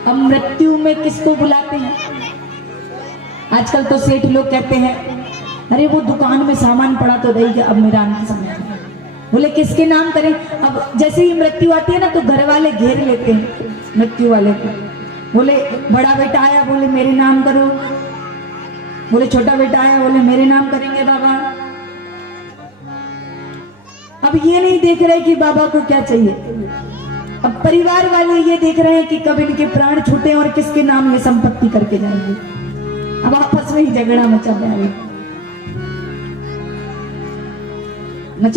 अब मृत्यु में किसको बुलाते हैं? आजकल तो सेठ लोग कहते हैं, अरे वो दुकान में सामान पड़ा तो रही गया, अब मेरा अंत समय है। बोले किसके नाम करें? अब जैसे ही मृत्यु आती है ना, तो घर वाले घेर लेते हैं मृत्यु वाले को। बोले बड़ा बेटा आया, बोले मेरे नाम करो। बोले छोटा बेटा आया, बोले मेरे नाम करेंगे बाबा। अब ये नहीं देख रहे कि बाबा को क्या चाहिए, अब परिवार वाले ये देख रहे हैं कि कब इनके प्राण छूटे और किसके नाम ये संपत्ति करके जाएंगे। अब आपस में ही झगड़ा मचा रहा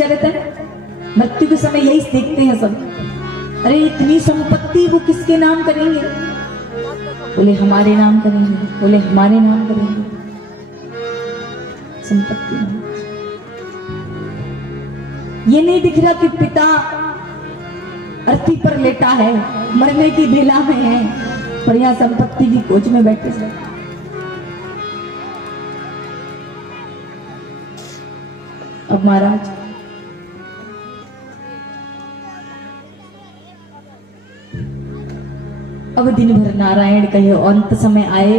रहता है। मृत्यु के समय यही देखते हैं सब, अरे इतनी संपत्ति वो किसके नाम करेंगे? बोले हमारे नाम करेंगे, बोले हमारे नाम करेंगे। संपत्ति ये नहीं दिख रहा कि पिता अर्थी पर लेटा है, मरने की बेला में है, पर यहां संपत्ति की खोज में बैठे हैं। अब महाराज अब दिन भर नारायण कहे, अंत समय आए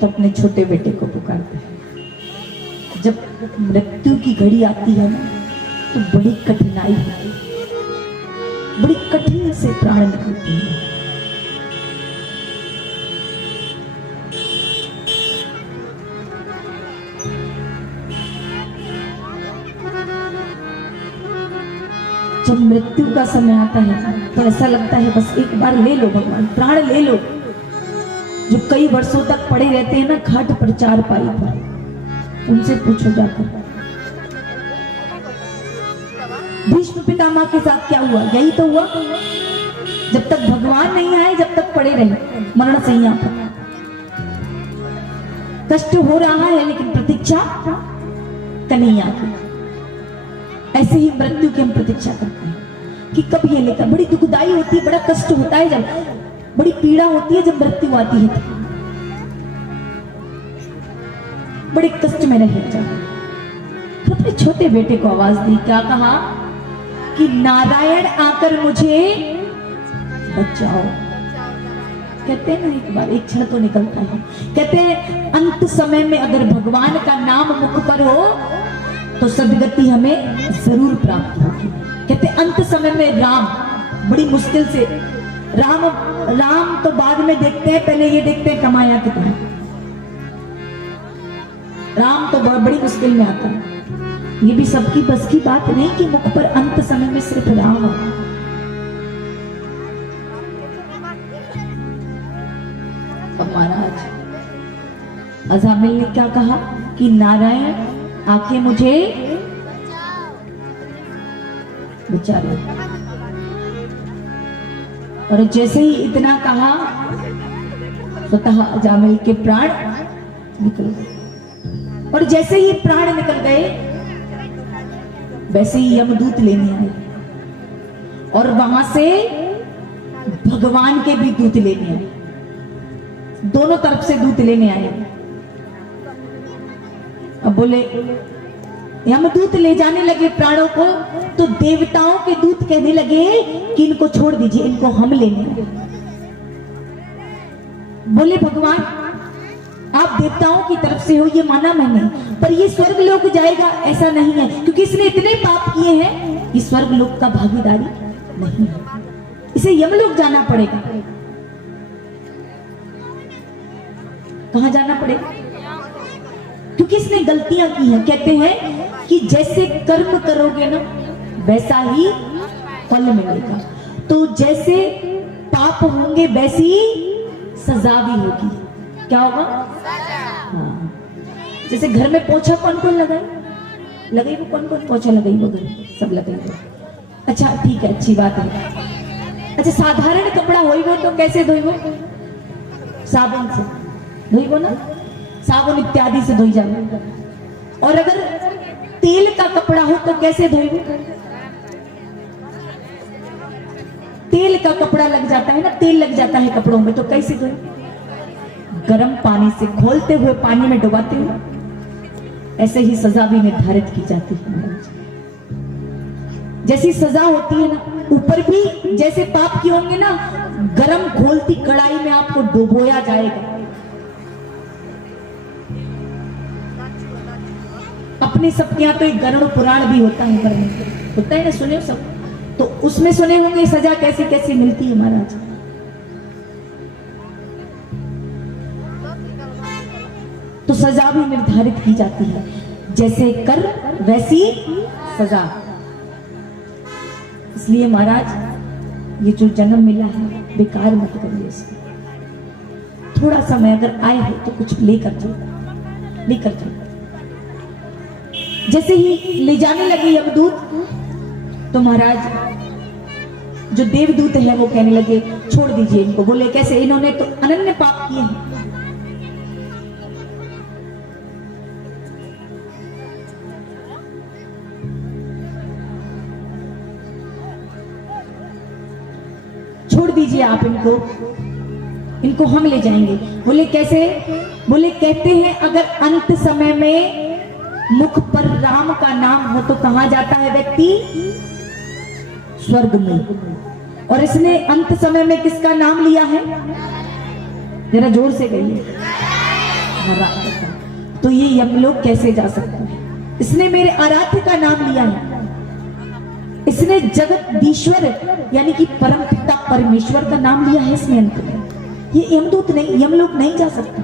तो अपने छोटे बेटे को पुकारते हैं। जब मृत्यु की घड़ी आती है ना, तो बड़ी कठिनाई है, बड़ी कठिन से प्राण निकलते हैं। जब मृत्यु का समय आता है तो ऐसा लगता है बस एक बार ले लो भगवान, प्राण ले लो। जो कई वर्षों तक पड़े रहते हैं ना खाट पर, चारपाई पर, उनसे पूछो जाकर भीष्म पितामह के साथ क्या हुआ? यही तो हुआ। जब तक भगवान नहीं आए, जब तक पड़े रहे मरण सैया पर। कष्ट हो रहा है लेकिन प्रतीक्षा कन्हैया की। ऐसे ही मृत्यु की हम प्रतीक्षा करते हैं कि कब ये लेकर। बड़ी दुखदाई होती है, बड़ा कष्ट होता है, जब बड़ी पीड़ा होती है, जब मृत्यु आती है बड़े कष्ट में रह जाओ। तो अपने छोटे बेटे को आवाज दी, क्या कहा कि नारायण आकर मुझे बचाओ। कहते हैं ना एक बार एक क्षण तो निकलता है। कहते हैं अंत समय में अगर भगवान का नाम मुख पर हो तो सदगति हमें जरूर प्राप्त होगी। कहते अंत समय में राम बड़ी मुश्किल से, राम तो बाद में देखते हैं, पहले ये देखते हैं कमाया कितना। राम तो बड़ी मुश्किल में आता है। ये भी सबकी बस की बात नहीं कि मुख पर अंत समय में सिर्फ राम हो। महाराज अजामिल ने क्या कहा कि नारायण आके मुझे बेचारे। और जैसे ही इतना कहा स्वतः अजामिल के प्राण निकल गए। और जैसे ही प्राण निकल गए वैसे ही यमदूत लेने आए और वहां से भगवान के भी दूत लेने आए, दोनों तरफ से दूत लेने आए। अब बोले यमदूत ले जाने लगे प्राणों को, तो देवताओं के दूत कहने लगे कि इनको छोड़ दीजिए, इनको हम लेने आए। बोले भगवान आप देवताओं की तरफ से हो, ये माना मैंने, पर ये स्वर्ग लोक जाएगा ऐसा नहीं है, क्योंकि इसने इतने पाप किए हैं, ये स्वर्ग लोक का भागीदारी नहीं है, इसे यमलोक जाना पड़ेगा। कहां जाना पड़ेगा? क्योंकि इसने गलतियां की हैं। कहते हैं कि जैसे कर्म करोगे ना वैसा ही फल मिलेगा, तो जैसे पाप होंगे वैसी सजा भी होगी। क्या होगा? हाँ। जैसे घर में पोछा कौन कौन लगाई वो कौन कौन पोछा लगाई वो घर सब लगाई वो। अच्छा ठीक है, अच्छी बात है। अच्छा साधारण कपड़ा होई वो तो कैसे धोई वो? साबुन से धोई वो ना, साबुन इत्यादि से धोई जाए। और अगर तेल का कपड़ा हो तो कैसे धोई वो? तेल का कपड़ा लग जाता है ना, तेल लग जाता है कपड़ों में, तो कैसे धोई? गर्म पानी से खोलते हुए पानी में डुबाते हुए। ऐसे ही सजा भी निर्धारित की जाती है महाराज। जैसी सजा होती है ना, ऊपर भी जैसे पाप किए होंगे ना, गर्म खोलती कढ़ाई में आपको डुबोया जाएगा। अपने सबके यहाँ तो एक गरुड़ पुराण भी होता है, होता है ना, सुने सब तो उसमें सुने होंगे सजा कैसे कैसे मिलती है महाराज। तो सजा भी निर्धारित की जाती है, जैसे कर वैसी सजा। इसलिए महाराज ये जो जन्म मिला है बेकार मत करिए इसको। थोड़ा समय अगर आए हो तो कुछ लेकर जाओ। जैसे ही ले जाने लगे यमदूत, तो महाराज जो देवदूत है वो कहने लगे छोड़ दीजिए इनको। बोले कैसे? इन्होंने तो अनन्य पाप किए हैं। छोड़ दीजिए आप इनको हम ले जाएंगे। बोले कैसे? बोले कहते हैं अगर अंत समय में मुख पर राम का नाम हो तो कहां जाता है व्यक्ति? स्वर्ग में। और इसने अंत समय में किसका नाम लिया है? जरा जोर से कहिए। तो ये यमलोक कैसे जा सकता है? इसने मेरे आराध्य का नाम लिया है, इसने जगदीश्वर यानी कि परम पिता परमेश्वर का नाम लिया है इसने अंत में। ये यमदूत नहीं, यमलोक नहीं जा सकता।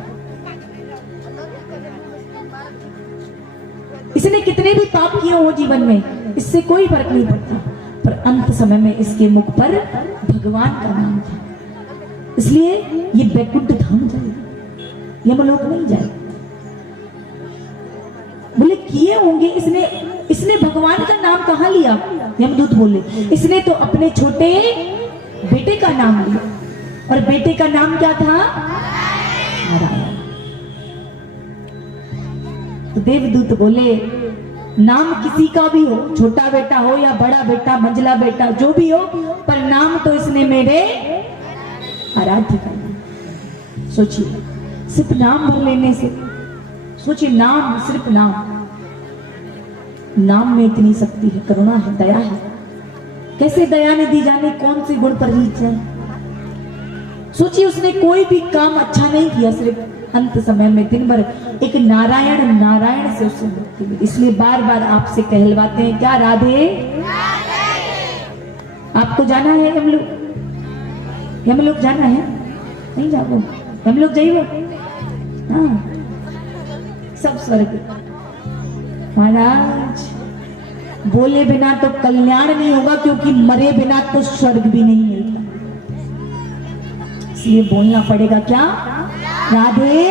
इसने कितने भी पाप किए हो जीवन में, इससे कोई फर्क नहीं पड़ता, पर अंत समय में इसके मुख पर भगवान का नाम था, इसलिए ये वैकुंठ धाम जाएगा, यमलोक नहीं जाएगा। बोले किए होंगे इसने भगवान का नाम कहां लिया? यमदूत बोले इसने तो अपने छोटे बेटे का नाम लिया, और बेटे का नाम क्या था? नारायण। तो देवदूत बोले नाम किसी का भी हो, छोटा बेटा हो या बड़ा बेटा, मंझला बेटा, जो भी हो, पर नाम तो इसने मेरे आराध्य का लिया। सोचिए सिर्फ नाम भर लेने से, सोचिए नाम, सिर्फ नाम में इतनी शक्ति है, करुणा है, दया है। कैसे दया निधि जाने कौन से गुण पर रीत जाए। सोचिए उसने कोई भी काम अच्छा नहीं किया, सिर्फ अंत समय में दिन भर एक नारायण से उसे मुक्ति मिली। इसलिए बार बार आपसे कहलवाते हैं क्या? राधे। आपको जाना है यमलोक जाना है? नहीं जाओ यमलोक जाइए। हाँ सब स्वर्ग। महाराज बोले बिना तो कल्याण नहीं होगा, क्योंकि मरे बिना तो स्वर्ग भी नहीं मिलता। इसलिए बोलना पड़ेगा क्या? राधे।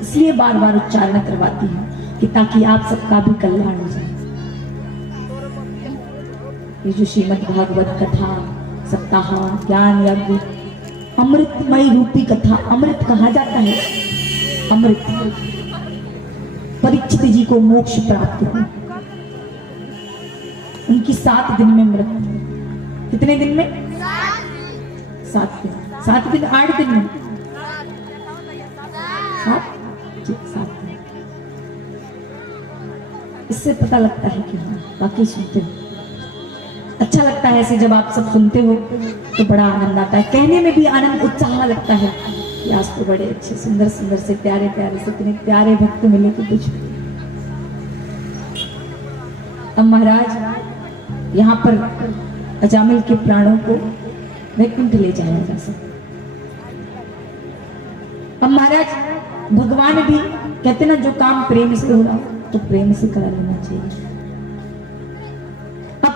इसलिए बार बार उच्चारण करवाती हूं कि ताकि आप सबका भी कल्याण हो जाए। ये जो श्रीमद् भागवत कथा सप्ताह ज्ञान यज्ञ अमृतमय रूपी कथा, अमृत कहा जाता है। अमृत परीक्षित जी को मोक्ष प्राप्त हुआ, उनकी 7 दिन में मृत्यु। कितने दिन में? 7 दिन। 7 दिन 8 दिन में 7 दिन। इससे पता लगता है कि हाँ बाकी सुनते हो, अच्छा लगता है। ऐसे जब आप सब सुनते हो तो बड़ा आनंद आता है, कहने में भी आनंद उत्साह लगता है कि आज तो बड़े अच्छे सुंदर सुंदर से प्यारे प्यारे से इतने प्यारे भक्त मिले कि कुछ। अब महाराज यहाँ पर अजामिल के प्राणों को वैकुंठ ले जाया जा सकता। अब महाराज भगवान भी कहते ना जो काम प्रेम से हो रहा तो प्रेम से करा लेना चाहिए। अब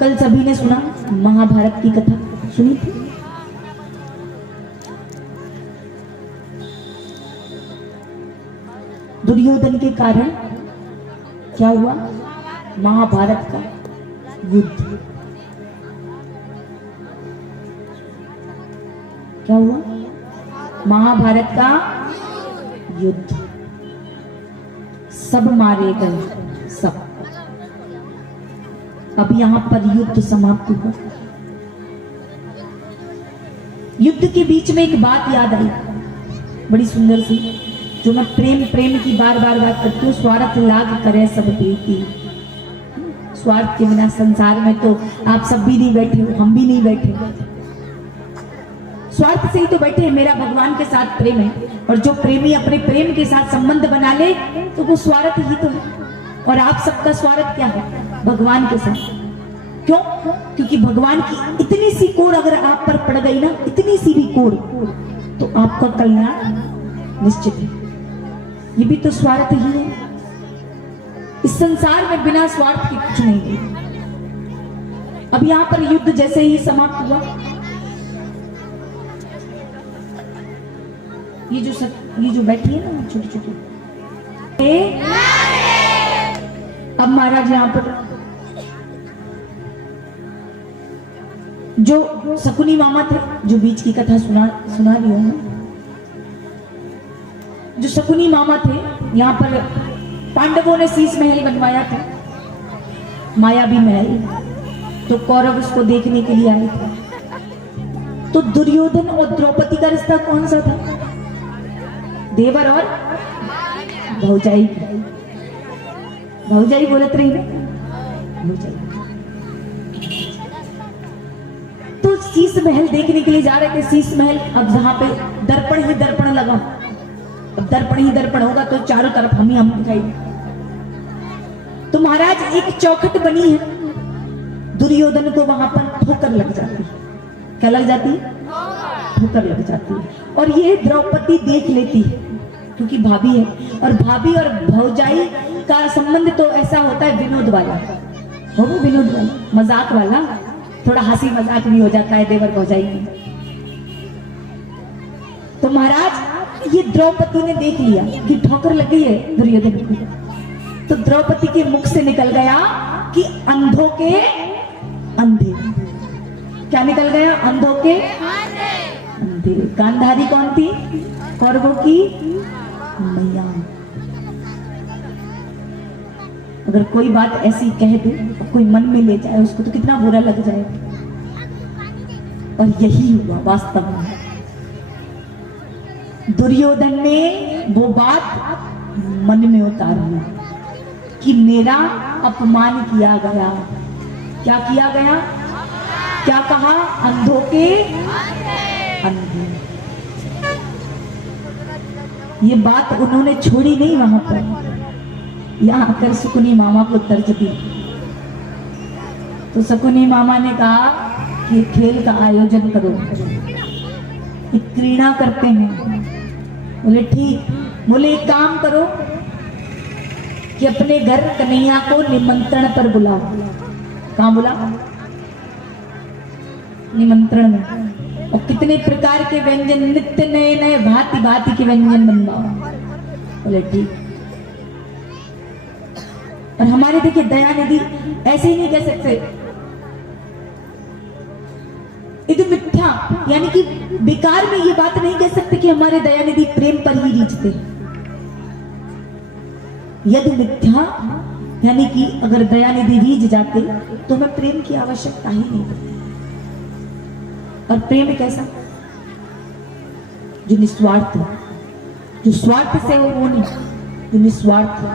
कल सभी ने सुना महाभारत की कथा सुनी थी। दुर्योधन के कारण क्या हुआ? महाभारत का युद्ध। क्या हुआ? महाभारत का युद्ध। सब मारे गए, सब। अब यहां पर युद्ध समाप्त हुआ। युद्ध के बीच में एक बात याद आई, बड़ी सुंदर सी, जो मैं प्रेम प्रेम की बार बार बात करती हूँ। स्वार्थ लाग करे सब प्रीति। स्वार्थ के बिना संसार में तो आप सब भी नहीं बैठे हो, हम भी नहीं बैठे। स्वार्थ से ही तो बैठे हैं। मेरा भगवान के साथ प्रेम है, और जो प्रेमी अपने प्रेम के साथ संबंध बना ले तो वो स्वार्थ ही तो है। और आप सबका स्वार्थ क्या है? भगवान के साथ। क्यों? क्योंकि भगवान की इतनी सी कोड़ अगर आप पर पड़ गई ना, इतनी सी भी कोड़, तो आपका कल्याण निश्चित है। ये भी तो स्वार्थ ही है। इस संसार में बिना स्वार्थ के कुछ नहीं है। अब यहां पर युद्ध जैसे ही समाप्त हुआ, ये जो बैठी है ना छोटी छोटी, अब महाराज यहां पर जो शकुनी मामा थे, जो बीच की कथा सुना रही हूं, जो शकुनी मामा थे, यहां पर पांडवों ने शीश महल बनवाया था, मायावी महल। तो कौरव उसको देखने के लिए आए थे। तो दुर्योधन और द्रौपदी का रिश्ता कौन सा था? देवर और भौजाई। भौजाई बोलत रही ना, भौजाई। तो शीश महल देखने के लिए जा रहे थे। शीश महल, अब जहां पे दर्पण ही दर्पण लगा, अब दर्पण ही दर्पण होगा तो चारों तरफ हम ही हम दिखाई। तो महाराज एक चौखट बनी है, दुर्योधन को वहां पर ठोकर लग जाती है। क्या लग जाती है? ठोकर लग जाती है। और ये द्रौपदी देख लेती है, क्योंकि भाभी है, और भाभी और भौजाई का संबंध तो ऐसा होता है विनोद वाला, हो विनोद वाला, मजाक वाला, थोड़ा हंसी मजाक भी हो जाता है देवर भौजाई में। तो महाराज ये द्रौपदी ने देख लिया कि ठोकर लग गई है दुर्योधन को। तो द्रौपदी के मुख से निकल गया कि अंधों के अंधे। क्या निकल गया? अंधों के अंधे। गांधारी कौन थी? कौरवों की मैया। अगर कोई बात ऐसी कह दे और कोई मन में ले जाए उसको, तो कितना बुरा लग जाएगा। और यही हुआ वास्तव में। दुर्योधन ने वो बात मन में उतारी कि मेरा अपमान किया गया। क्या किया गया? क्या कहा? अंधों के अंधे। ये बात उन्होंने छोड़ी नहीं वहां पर, यहां आकर शकुनी मामा को तर्ज दी। तो शकुनी मामा ने कहा कि खेल का आयोजन करो, एक क्रीड़ा करते हैं। बोले ठीक। बोले एक काम करो कि अपने घर कन्हैया को निमंत्रण पर बुलाओ। कहाँ बुला? निमंत्रण में। और कितने प्रकार के व्यंजन, नित्य नए नए भांति भांति के व्यंजन बनवाओ। बोले ठीक। और हमारे देखिए दयानिधि ऐसे ही नहीं कह सकते मिथ्या, यानी कि बेकार में ये बात नहीं कह सकते कि हमारे दयानिधि प्रेम पर ही रीझते। यदि मिथ्या यानी कि अगर दयानिधि रीझ जाते तो हमें प्रेम की आवश्यकता ही नहीं पड़ती। और प्रेम एक ऐसा जो निस्वार्थ हो, जो स्वार्थ से हो वो नहीं, जो निस्वार्थ हो।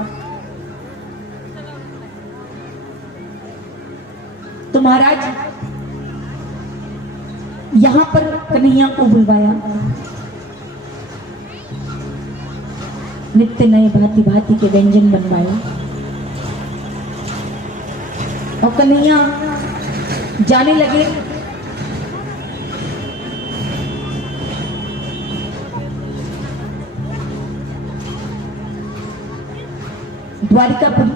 तो महाराज यहां पर कन्हैया को बुलवाया, नित्य नए भांति भांति के व्यंजन बनवाए और कन्हैया जाने लगे। द्वारिकापुरी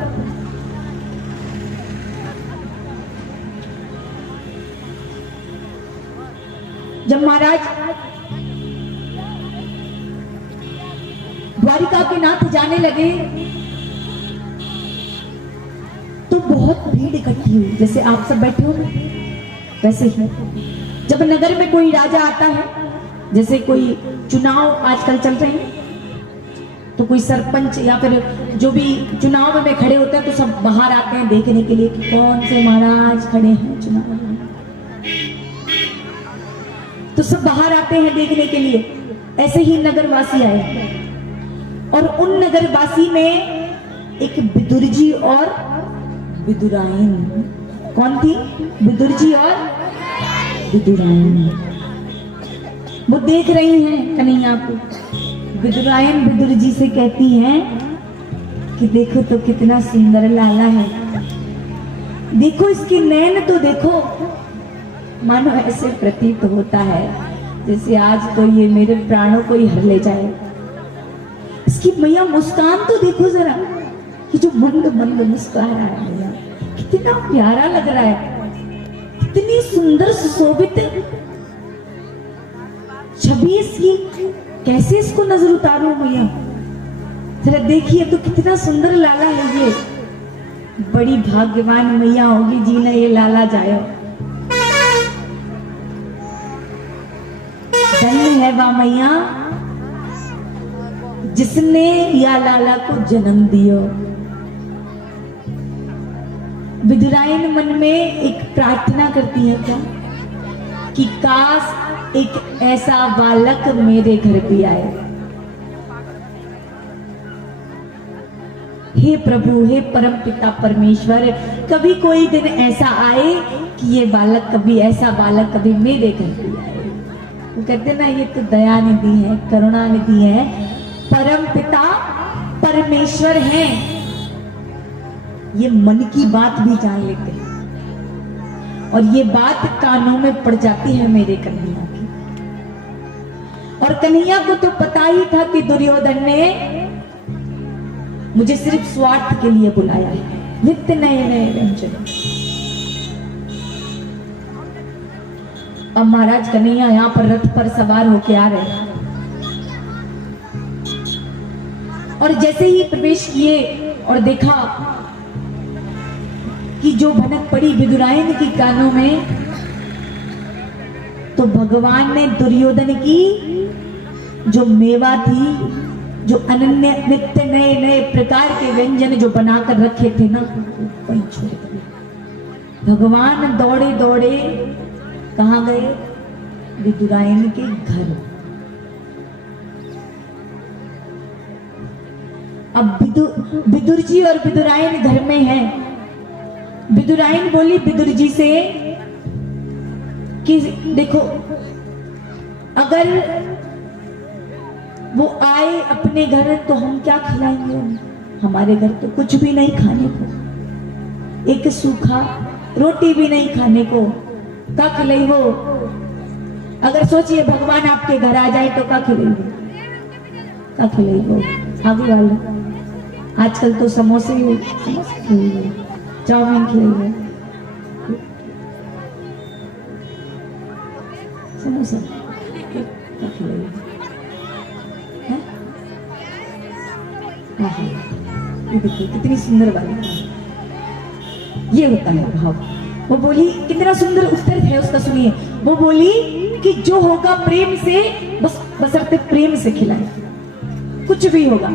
जब महाराज द्वारिका के नाथ जाने लगे तो बहुत भीड़ इकट्ठी हुई। जैसे आप सब बैठे हो ना वैसे ही जब नगर में कोई राजा आता है, जैसे कोई चुनाव आजकल चल रहे हैं, तो कोई सरपंच या फिर जो भी चुनाव में खड़े होते हैं तो सब बाहर आते हैं देखने के लिए कि कौन से महाराज खड़े हैं चुनाव में। तो सब बाहर आते हैं देखने के लिए। ऐसे ही नगरवासी आए और उन नगरवासी में एक विदुरजी और विदुरायन। कौन थी? विदुरजी और विदुरायन। वो देख रही हैं कन्हैया को। विदुरायन विदुरजी से कहती हैं कि देखो तो कितना सुंदर लाला है, देखो इसकी नैन तो देखो, मानो ऐसे प्रतीत होता है जैसे आज तो ये मेरे प्राणों को ही हर ले जाए। इसकी मैया मुस्कान तो देखो जरा, कि जो मंद मंद मुस्कुरा रहा है मैया, कितना प्यारा लग रहा है, कितनी सुंदर सुशोभित छवि इसकी, कैसे इसको नजर उतारूं मैया, जरा देखिए तो कितना सुंदर लाला है ये। बड़ी भाग्यवान मैया होगी जी ना ये लाला जायो। धन्य है वह मैया जिसने या लाला को जन्म दियो। विदुरायन मन में एक प्रार्थना करती है क्या कि काश एक ऐसा बालक मेरे घर भी आए। हे प्रभु, हे परम पिता परमेश्वर, कभी कोई दिन ऐसा आए कि ये बालक कभी ऐसा बालक कभी मेरे घर भी आए। वो कहते ना ये तो दया निधि है, करुणा निधि है, परम पिता परमेश्वर हैं, ये मन की बात भी जान लेते हैं और ये बात कानों में पड़ जाती है मेरे कन्हैया की। और कन्हैया को तो पता ही था कि दुर्योधन ने मुझे सिर्फ स्वार्थ के लिए बुलाया है, नित्य नए नए व्यंजन। अब महाराज कन्हैया यहाँ पर रथ पर सवार होके आ रहे हैं और जैसे ही प्रवेश किए और देखा कि जो भनक पड़ी विदुरायन की कानों में, तो भगवान ने दुर्योधन की जो मेवा थी, जो अनन्य नित्य नए नए प्रकार के व्यंजन जो बनाकर रखे थे ना, वही छोड़ दिए। भगवान दौड़े दौड़े कहाँ गए? विदुरायन के घर। अब विदुर जी और विदुरायन घर में है। विदुरायन बोली विदुर जी से कि देखो अगर वो आए अपने घर तो हम क्या खिलाएंगे, हमारे घर तो कुछ भी नहीं खाने को, एक सूखा रोटी भी नहीं खाने को, क्या खिलाई हो? अगर सोचिए भगवान आपके घर आ जाए तो क्या खिलाई हो? क्या खिलाई हो? आगे वाले आजकल तो समोसे खिलाई, चाउमीन खिलाई, समोसा क्या खिलाई? ये देखिए कितनी सुंदर बात, ये होता है भाव। वो बोली, कितना सुंदर उत्तर है उसका, सुनिए। वो बोली कि जो होगा प्रेम से, बस बशर्ते प्रेम से खिलाए, कुछ भी होगा।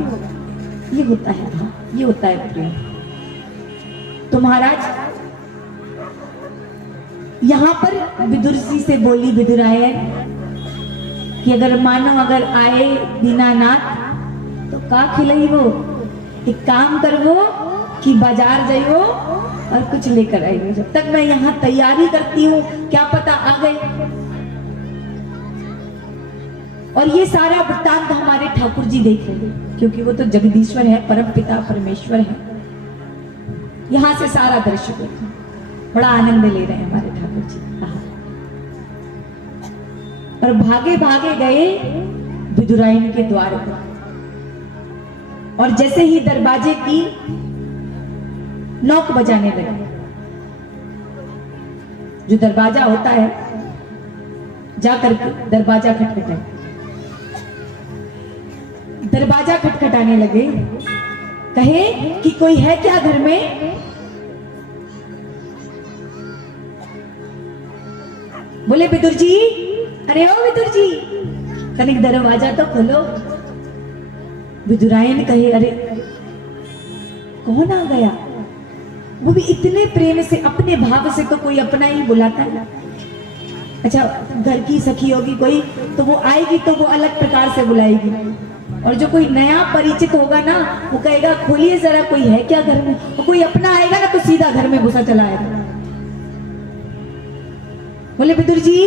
ये होता है, हाँ, ये होता है प्रेम। तो महाराज यहाँ पर विदुर जी से बोली विदुरायन कि अगर मानो अगर आए दीनानाथ तो का खिलाई वो, एक काम कर वो कि बाजार जाइयो और कुछ लेकर आइयो। जब तक मैं यहाँ तैयारी करती हूँ, क्या पता आ गए। और ये सारा वृत्तांत हमारे ठाकुर जी देख रहे हैं, क्योंकि वो तो जगदीश्वर है, परम पिता परमेश्वर है। यहाँ से सारा दृश्य देखो, बड़ा आनंद ले रहे हैं हमारे ठाकुर जी। और भागे भागे गए विदुरायन के द्वार पर, और जैसे ही दरवाजे की नॉक बजाने लगे, जो दरवाजा होता है जाकर के दरवाजा खटखटाए, दरवाजा खटखटाने लगे। कहे कि कोई है क्या घर में? बोले विदुर जी, अरे ओ विदुर जी, तनिक दरवाजा तो खोलो। विदुरायन कहे, अरे कौन आ गया? वो भी इतने प्रेम से, अपने भाव से तो कोई अपना ही बुलाता है। अच्छा, घर की सखी होगी कोई तो वो आएगी तो वो अलग प्रकार से बुलाएगी, और जो कोई नया परिचित होगा ना, वो कहेगा खोलिए जरा, कोई है क्या घर में? और कोई अपना आएगा ना तो सीधा घर में घुसा चला आएगा। बोले विदुर जी,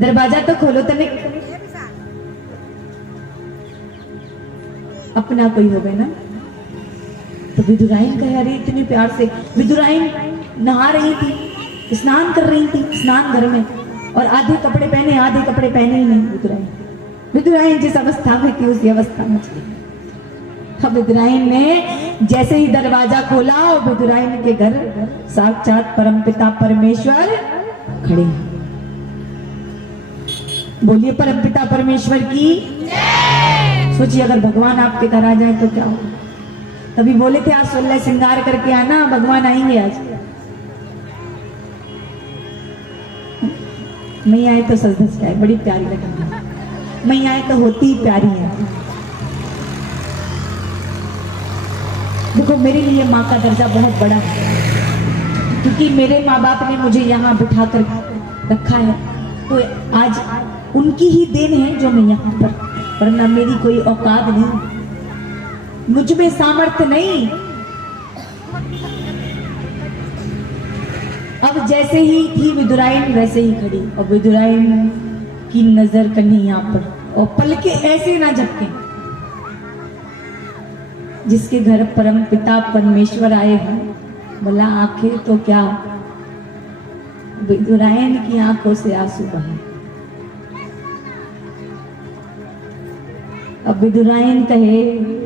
दरवाजा तो खोलो तनिक, अपना कोई हो गए ना। तो विदुरायन कहे, अरे इतने प्यार से। विदुरायन नहा रही थी, स्नान कर रही थी स्नान घर में, और आधे कपड़े पहने आधे कपड़े पहने ही नहीं। विदुरायन जिस अवस्था में थी उसी अवस्था में चली। अब विदुरायन ने जैसे ही दरवाजा खोला, और विदुरायन के घर साक्षात परमपिता परमेश्वर खड़े। बोलिए परमपिता परमेश्वर की। सोचिए अगर भगवान आपके घर आ जाए तो क्या हो। तभी बोले थे आज 16 श्रृंगार करके आना, भगवान आएंगे आज। नहीं आए तो सज धज जाए, बड़ी प्यारी लगेगी। नहीं आए तो होती ही प्यारी है। देखो मेरे लिए माँ का दर्जा बहुत बड़ा है, क्योंकि मेरे माँ बाप ने मुझे यहाँ बिठा कर रखा है, तो आज उनकी ही देन है जो मैं यहाँ पर, वरना मेरी कोई औकात नहीं, मुझ में सामर्थ्य नहीं। अब जैसे ही थी विदुरायन वैसे ही खड़ी, और विदुरायन की नजर कन्हैया पर, और पलके ऐसे ना झपके। जिसके घर परम पिता परमेश्वर आए हैं, बोला आंखें तो क्या, विदुरायन की आंखों से आंसू बहे। अब विदुरायन कहे,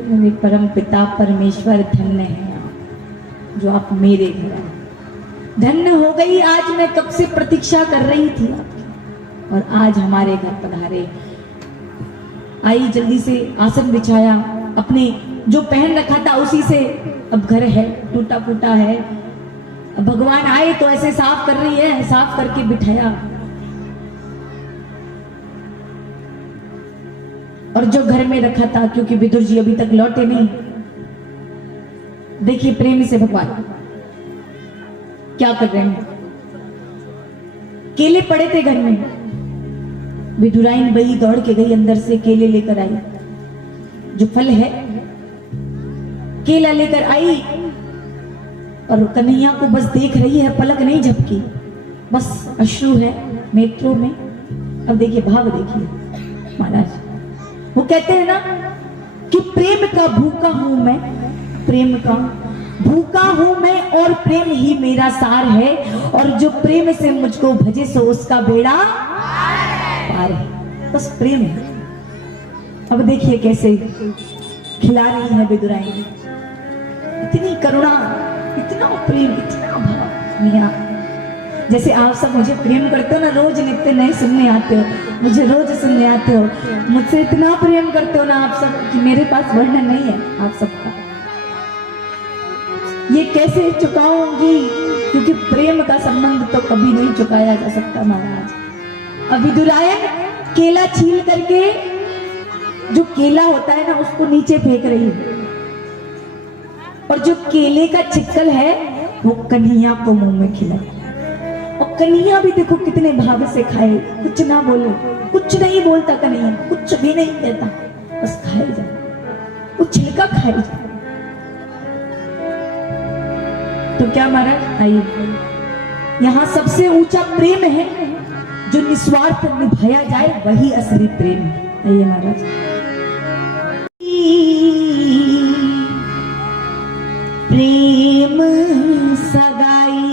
मेरे परम पिता परमेश्वर धन्य है जो आप मेरे घर आए। धन्य हो गई, आज मैं कब से प्रतीक्षा कर रही थी और आज हमारे घर पधारे। आई जल्दी से आसन बिछाया, अपने जो पहन रखा था उसी से, अब घर है टूटा फूटा है, अब भगवान आए तो ऐसे साफ कर रही है, साफ करके बिठाया। और जो घर में रखा था, क्योंकि विदुर जी अभी तक लौटे नहीं, देखिए प्रेम से भगवान क्या कर रहे हैं। केले पड़े थे घर में, विदुरायन बई दौड़ के गई, अंदर से केले लेकर आई, जो फल है केला लेकर आई, और कन्हैया को बस देख रही है, पलक नहीं झपकी, बस अश्रु है नेत्रों में। अब देखिए भाव देखिए महाराज, वो कहते हैं ना कि प्रेम का भूखा हूं मैं, प्रेम का भूखा हूं मैं, और प्रेम ही मेरा सार है, और जो प्रेम से मुझको भजे सो उसका बेड़ा पार है। बस प्रेम है। अब देखिए कैसे खिला रही है विदुरायन, इतनी करुणा, इतना प्रेम, इतना भाव। मियां जैसे आप सब मुझे प्रेम करते हो ना, रोज नित्य नए सुनने आते हो, मुझे रोज सुनने आते हो, मुझसे इतना प्रेम करते हो ना आप सब कि मेरे पास वर्णन नहीं है आप सबका। ये कैसे चुकाऊंगी क्योंकि प्रेम का संबंध तो कभी नहीं चुकाया जा सकता महाराज। अब विदुरायण केला छील करके, जो केला होता है ना उसको नीचे फेंक रही है, और जो केले का चिक्कल है वो कन्हैया को मुंह में खिला, और कन्हैया भी देखो कितने भाव से खाए, कुछ ना बोले, कुछ नहीं बोलता कन्हैया, कुछ भी नहीं कहता, बस खाए जा, वो छिलका खाए जा। तो क्या महाराज, आइए, यहाँ सबसे ऊंचा प्रेम है जो निस्वार्थ निभाया जाए, वही असली प्रेम है। आइए महाराज, प्रेम सगाई,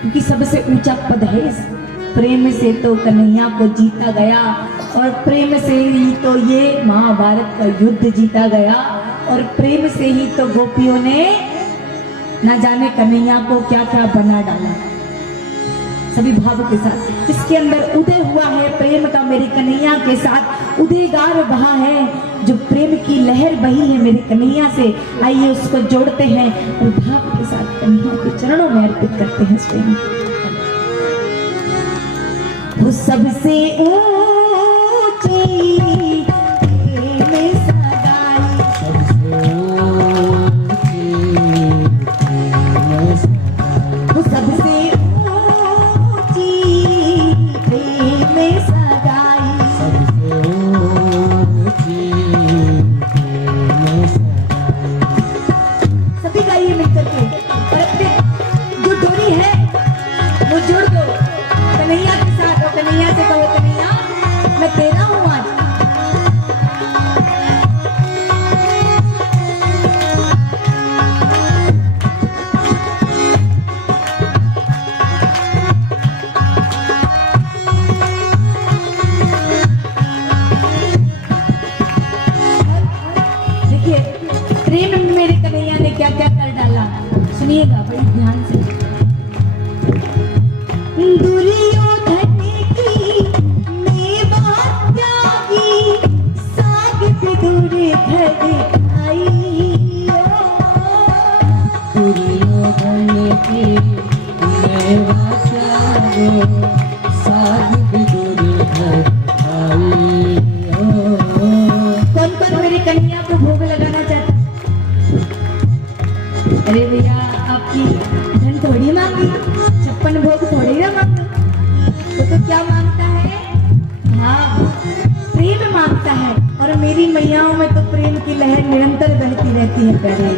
क्योंकि सबसे ऊंचा पद है, प्रेम से तो कन्हैया को जीता गया, और प्रेम से ही तो ये महाभारत का युद्ध जीता गया, और प्रेम से ही तो गोपियों ने ना जाने कन्हैया को क्या क्या बना डाला, सभी भाव के साथ। जिसके अंदर उदय हुआ है प्रेम का, मेरे कन्हैया के साथ उदयगार बहा है, जो प्रेम की लहर बही है मेरे कन्हैया से, आइए उसको जोड़ते हैं और भाव के साथ कन्हैया के चरणों में अर्पित करते हैं इस प्रेम। वो सबसे ऊंची प्रेम सगाई, वो सबसे ऊंची प्रेम सगाई, सभी गाइए मिलकर के, और अपने जो डोरी है वो जोड़ दो कन्हैया के साथ, और कन्हैया से कहो, कन्हैया मैं तेरा हूँ आज। देखिए प्रेम में मेरे कन्हैया ने क्या क्या कर डाला, सुनिएगा बड़ी ध्यान से। दुर्योधन की मेवा त्यागी, साग विदुर घर आई, दुर्योधन की मेवा त्यागी, साग विदुर घर आई। कौन कौन मेरे कन्हैया को भोग लगाना चाहता? अरे भैया, आपकी धन थोड़ी मांगी, 56 भोग थोड़ी ना मांगे, तो क्या मांगता है? हाँ, प्रेम मांगता है, और मेरी मैयाओं में तो प्रेम की लहर निरंतर बहती रहती है प्यारे,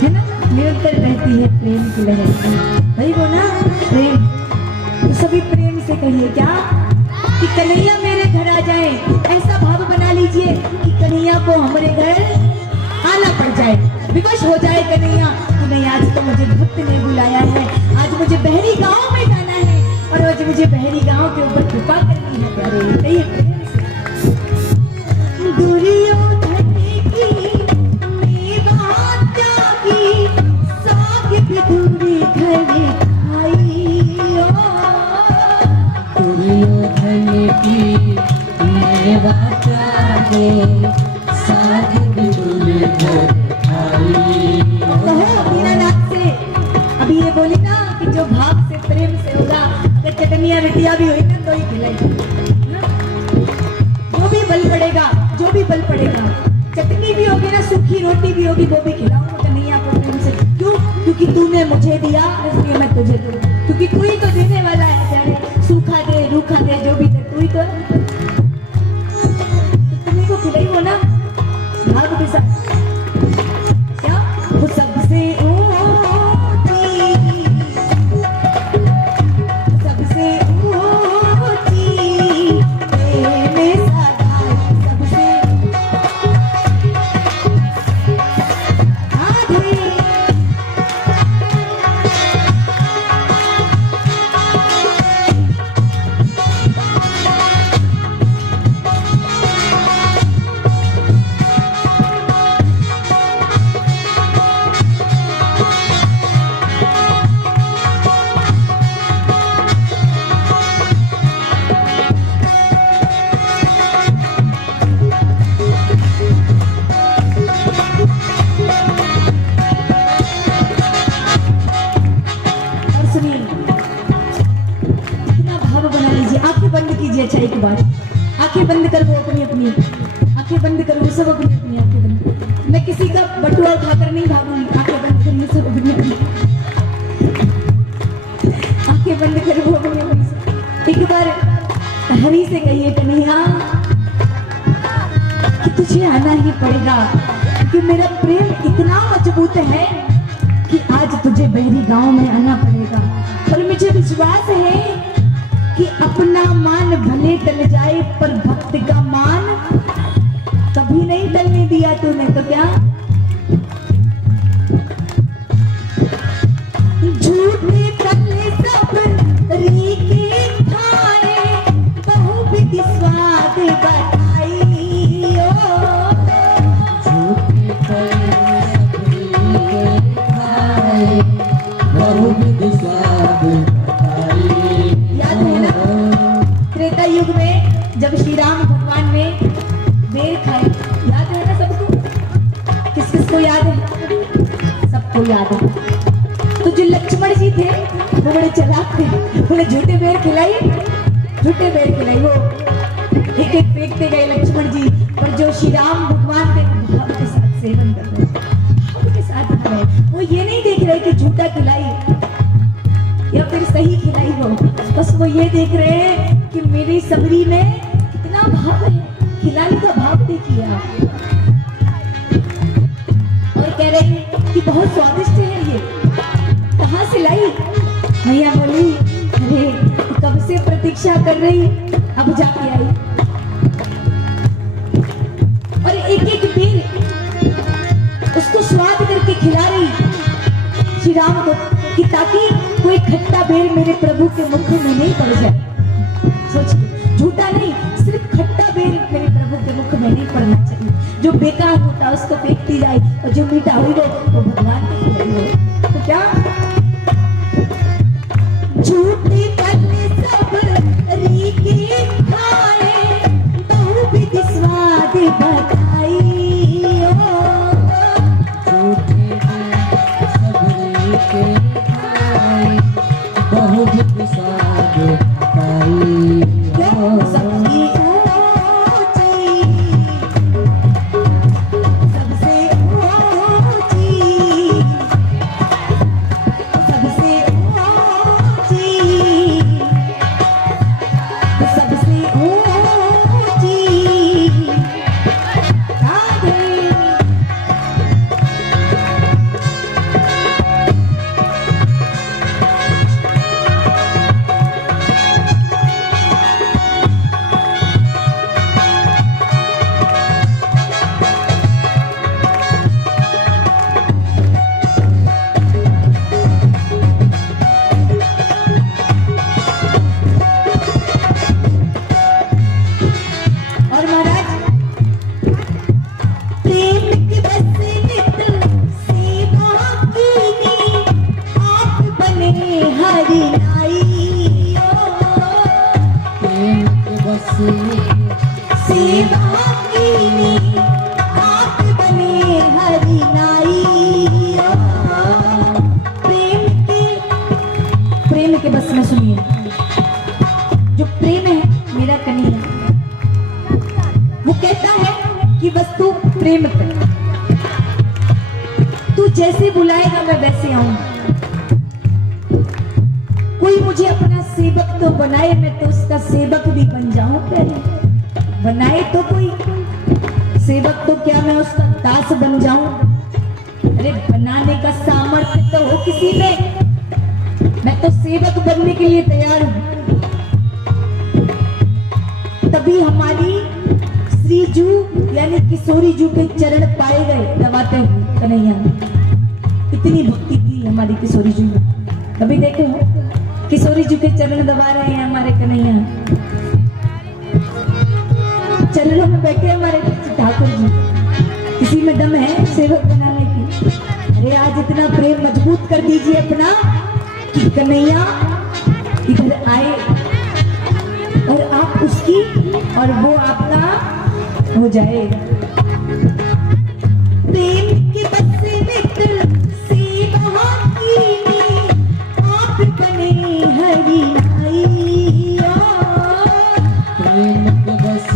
है ना, निरंतर बहती है प्रेम की लहर, वही वो ना प्रेम। तो सभी प्रेम से कहिए क्या, कि कन्हैया मेरे घर आ जाए, ऐसा भाव बना लीजिए कि कन्हैया को हमारे घर आना पड़ जाए, विवश हो जाए कन्हैया कि नहीं, आज तो मुझे भक्त ने बुलाया है, आज मुझे बहरी गांव में जाना है, और आज मुझे बहरी गांव के ऊपर कृपा करनी है प्यारे। दुर्योधन की मेवा त्यागी, साग विदुर घर आई, दुर्योधन की मेवा त्यागी, साग विदुर घर आई। कहो दीनानाथ से, अभी ये बोली ना कि जो भाव से प्रेम से होगा, अगर चटनिया रोटियां भी हुई ना तो ही खिलाएगी, जो भी बल पड़ेगा, जो भी बल पड़ेगा, चटनी भी होगी ना, सूखी रोटी भी होगी, वो भी खिलाऊंगा कन्हैया को प्रेम से। क्यों? क्योंकि तूने मुझे दिया, इसलिए मैं तुझे दूं, क्योंकि तू ही तो देने वाला है प्यारे, सूखा दे रूखा दे जो भी दे, तू ही तो तुम्ही को खिलाई हो ना भाव के साथ। क्या वो सबसे ऊंची बंद कर, वो अपनी अपनी आंखें बंद कर, वो सब अपनी अपनी आंखें बंद कर। मैं किसी का बटुआ खाकर नहीं भागूंगी, आंखें बंद कर, ये सब अपनी अपनी आंखें बंद कर, वो अपनी अपनी। एक बार हरी से कहिए कन्हैया कि तुझे आना ही पड़ेगा, कि मेरा प्रेम इतना मजबूत है कि आज तुझे बहरी गांव में आना पड़ेगा। और मुझे विश्वास है कि अपना मान भले टल जाए पर भक्त का मान कभी नहीं टलने दिया तूने, तो क्या झूठे पल्ले सब रीके खाए, बहुविध स्वाद बताई ओ। झूठे पल्ले सब रीके खाए, बहुविध स्वाद बताई। याद है ना त्रेता युग में जब श्री राम भगवान ने बेर खाए, याद है ना सबको? किस किस को याद है? सबको याद है। तो जो लक्ष्मण जी थे वो बड़े चालाक थे, उन्हें झूठे बेर खिलाई, झूठे बेर खिलाई। वो एक एक फेंकते गए लक्ष्मण जी, पर जो श्री राम भगवान थे भाव के साथ सेवन कर रहे, भाव के साथ खा रहे। वो ये नहीं देख रहे कि झूठा खिलाई या फिर सही खिलाई हो, बस वो ये देख रहे हैं कि मेरी सबरी में कितना भाव है, खिलाने का भाव देखिए आप। और कह रहे हैं कि बहुत स्वादिष्ट है ये, कहाँ से लाई? मैया बोली अरे कब से प्रतीक्षा कर रही, अब जाके आई। और एक एक बेर उसको स्वाद करके खिला रही श्री राम को, कि ताकि कोई खट्टा बेर मेरे प्रभु के मुख में नहीं पड़ जाए। सोचिए, झूठा नहीं, सिर्फ खट्टा बेर मेरे प्रभु के मुख में नहीं पड़ना चाहिए। जो बेकार होता उसको फेंकती जाए और जो मीठा हुई रहे वो भगवान को खिलाई हो। तो क्या झूठी पल्ले सब रीके खाए, बहुविध स्वाद बताई ओ। झूठे सब रीके खाए, बहुविध स्वाद बताई। सबकी ऊंची, सबसे ऊंची, सबसे ऊंची, सबसे ऊंची राधे। और महाराज प्रेम की बस नित सेवा कीनी, आप बने हरि नाई ओ। प्रेम के बस सेवा कीनी, आप बने हरि नाई ओ। प्रेम के बस में सुनिए, जो प्रेम है मेरा कन्हैया, वो कहता है कि बस तू प्रेम कर, तू जैसे बुलाएगा मैं वैसे आऊंगा। कोई मुझे अपना सेवक तो बनाए, मैं तो उसका सेवक भी बन जाऊं। पहले बनाए तो कोई सेवक, तो क्या मैं उसका दास बन जाऊं? अरे बनाने का सामर्थ्य तो हो किसी में, मैं तो सेवक बनने के लिए तैयार हूं। तभी हमारी श्रीजू यानी किशोरी जू के चरण पाए गए दबाते हुए कन्हैया। इतनी भक्ति की हमारी किशोरी जू ने, कभी देखे हो किशोरी जू के चरण दबा रहे हैं हमारे कन्हैया, चरणों में बैठे हमारे ठाकुर जी। किसी में दम है सेवक बनाने की? अरे आज इतना प्रेम मजबूत कर दीजिए अपना कि कन्हैया इधर आए और आप उसकी और वो आपका हो जाए। प्रेम की बस नित सेवा कीनी, आप बने हरि नाई ओ। प्रेम के बस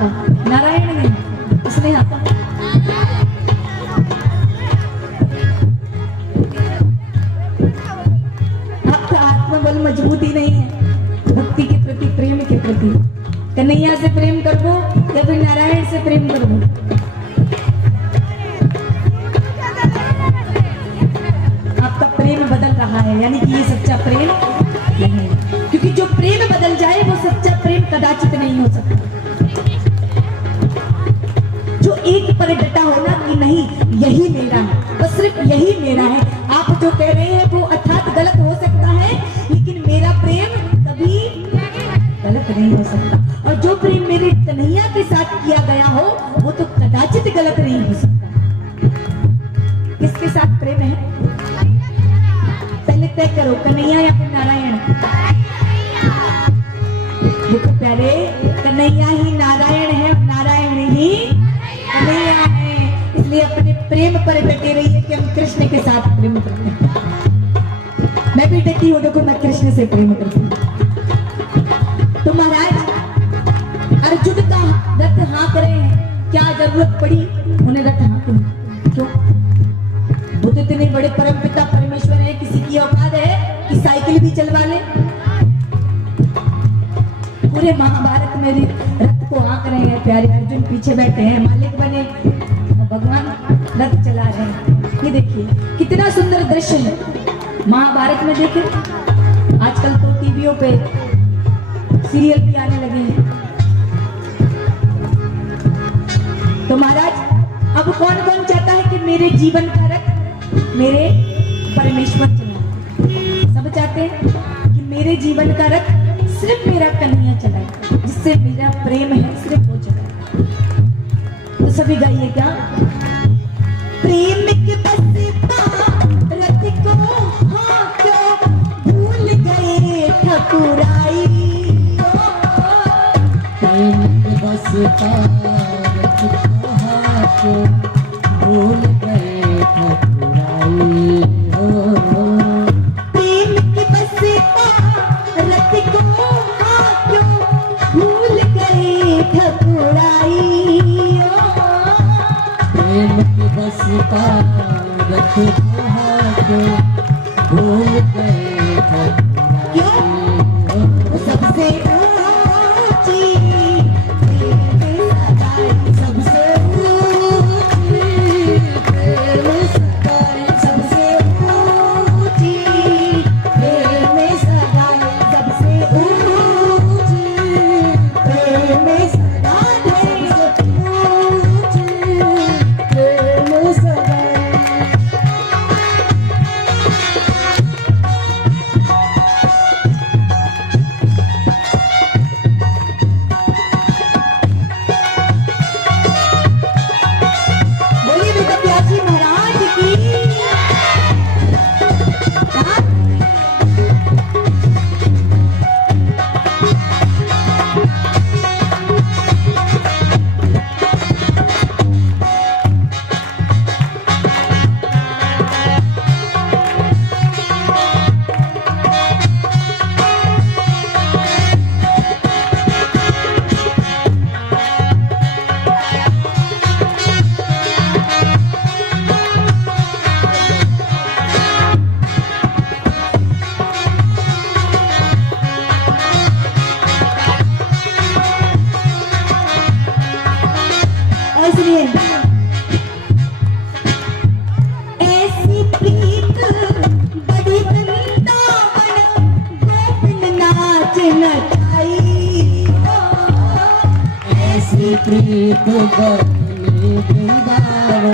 हाँका, नारायण ने, उसने हाँका। आपका आत्मबल मजबूत ही नहीं है भक्ति के प्रति, प्रेम के प्रति। कन्हैया से प्रेम कर दो या फिर नारायण से प्रेम कर दो। आपका प्रेम बदल रहा है, यानी कि ये सच्चा प्रेम नहीं है, क्योंकि जो प्रेम बदल जाए वो सच्चा प्रेम कदाचित नहीं हो सकता। जो एक पर डटा होना कि नहीं यही मेरा है, बस सिर्फ यही मेरा है। आप जो कह रहे हैं वो अर्थात गलत हो सकता है, लेकिन मेरा प्रेम कभी गलत नहीं हो सकता। और जो प्रेम मेरे कन्हैया के साथ किया गया हो वो तो कदाचित गलत नहीं हो सकता। किसके साथ प्रेम है पहले तय करो, कन्हैया या फिर नारायण? देखो प्यारे, कन्हैया ही नारायण है, नारायण ही कन्हैया है। इसलिए अपने प्रेम पर डटे रहिए कि हम कृष्ण के साथ प्रेम करते हैं। मैं भी डटी हूं, देखो मैं कृष्ण से प्रेम करती हूँ। तो महाराज अर्जुन का रथ हाँक रहे हैं, क्या जरूरत पड़ी उन्हें रथ हाँकने? क्यों? वो तो इतने बड़े परमपिता परमेश्वर है, किसी की औकात है कि साइकिल भी चलवा ले? पूरे महाभारत में रथ को हाँक रहे हैं प्यारे, अर्जुन पीछे बैठे हैं, मालिक बने, भगवान रथ चला रहे हैं। ये देखिए कितना सुंदर दृश्य है महाभारत में। देखें आजकल तो टीवियों पे सीरियल भी आने लगे हैं। तो महाराज अब कौन कौन चाहता है कि मेरे जीवन का रथ मेरे परमेश्वर चलाए? सब चाहते हैं कि मेरे जीवन का रथ सिर्फ मेरा कन्हैया चलाए, जिससे मेरा प्रेम है सिर्फ वो चलाए। तो सभी गाइए क्या? प्रेम के बस रथ को हाँ क्यों भूल गए ठकुराई, प्रेम के बस रथ को हाँ क्यों भूल गए ठकुराई हो। प्रेम के बस रथ को हाँ क्यों भूल गए ठकुराई हो। प्रेम के बस रथ को हाँ क्यों भूल गए ठकुराई हो। सबसे ऊंची सबसे ऊंची प्रेम सगाई, सबसे ऊंची प्रेम सगाई, सबसे ऊंची प्रेम सगाई, ऊंची प्रेम सगाई। बोलिए बेटा प्यासी महाराज की। हाँ? इसलिए ऐसी प्रीत बड़ी वृंदावन गोविंद नाच नचाई, ऐसी प्रीत बनी वृंदावन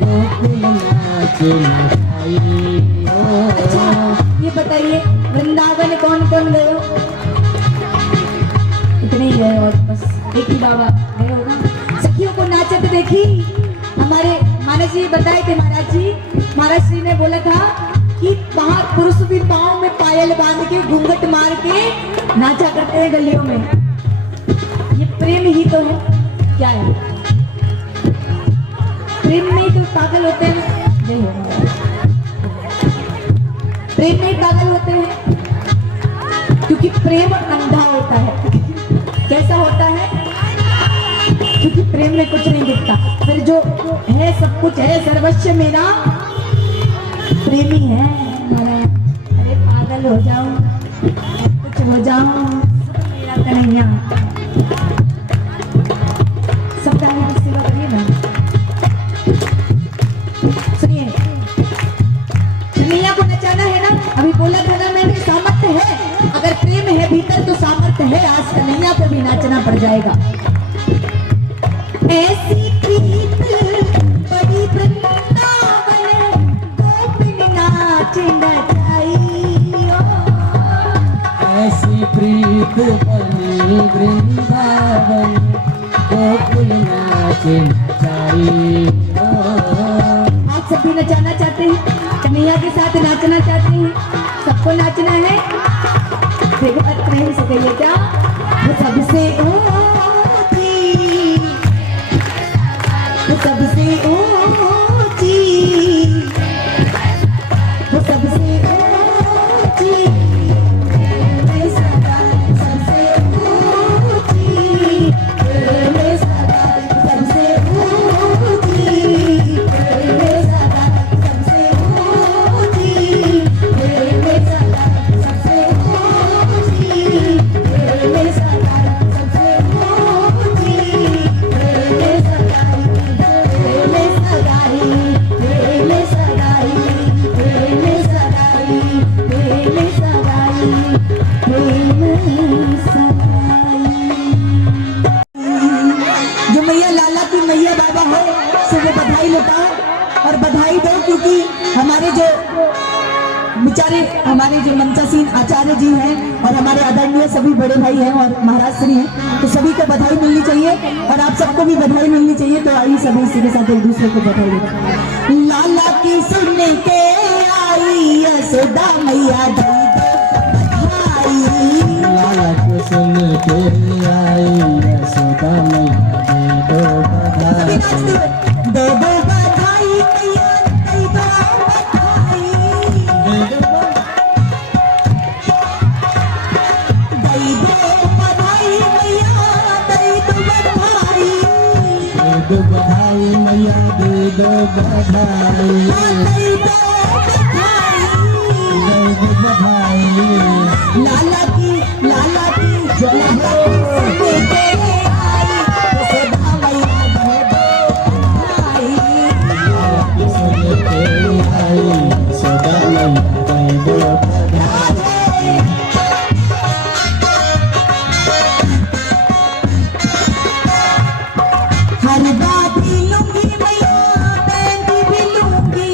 गोकुल नाच नचाई हो। अच्छा ये बताइए वृंदावन कौन कौन गए हो? इतने ही गए और बस एक ही बाबा गए होगा। सखियों को नाचत देखी हमारे महाराज जी बताए थे। महाराज श्री ने बोला था कि वहां पुरुष भी पाँव में पायल बांध के घूंघट मार के नाचा करते हैं गलियों में। ये प्रेम ही तो है। क्या है? प्रेम में ही तो पागल होते हैं। नहीं होगा। प्रेम में ही पागल होते हैं क्योंकि प्रेम अंधा होता है। कैसा होता है? क्योंकि प्रेम में कुछ नहीं दिखता। फिर जो है सब कुछ है, सर्वस्व मेरा प्रेमी है हमारा। अरे पागल हो जाऊं, कुछ हो जाऊं, मेरा कन्हैया। सब गाने की सेवा करिए ना। सुनिए, कन्हैया को नचाना है ना, अभी बोला था ना मैंने, सामर्थ्य है। अगर प्रेम है भीतर तो सामर्थ्य है, आज कन्हैया को भी नाचना पड़ जाएगा। ऐसी प्रीत बड़ी वृंदावन, गोपिन नाच नचाइयो। ऐसी प्रीत बनी वृंदावन, गोकुल नाच नचाइयो। आप सब भी नचाना चाहते हैं, कन्हैया के साथ नाचना चाहते हैं, सबको नाचना है। देखो प्रेम से कहिए क्या, वो सबसे ऊंची, वो सबसे ऊंची, वो सबसे ऊंची, मैं सदा सबसे ऊंची, मैं सदा सबसे ऊंची, मैं सदा सबसे ऊंची, मैं सदा सबसे ऊंची, मैं सदा सबसे ऊंची, मैं सदाई, मैं सदाई, मैं सदाई, मैं सदाई, मैं सदाई, मैं सदाई। जो मैया लाला की मैया बाबा हो, से वो बधाई लौटाओ और बधाई दो, क्योंकि हमारे जो बेचारे हमारे जो मंचासीन आचार्य जी हैं और हमारे आदरणीय सभी बड़े भाई हैं और महाराज श्री हैं, तो सभी को बधाई मिलनी चाहिए और आप सबको भी बधाई मिलनी चाहिए। तो आइए सभी इसी के साथ एक दूसरे को बधाई दें। लाला की सुन के आई यशोदा मैया दी दो बधाई। लाला को सुन के आई यशोदा मैया दे दो बधाई। दे दो बधाई मैया, दे दो बधाई, दे दो बधाई मैया, दे दो बधाई, दे दो बधाई मैया दे दो बधाई, दे दो बधाई। दे दो बधाई। लाला की जय हो, सुन के आई यशोदा मैया दे दो बधाई। लाला को सुन के आई यशोदा मैया दे दो बधाई। हर बात लूंगी मैया, मेहंदी भी लूंगी,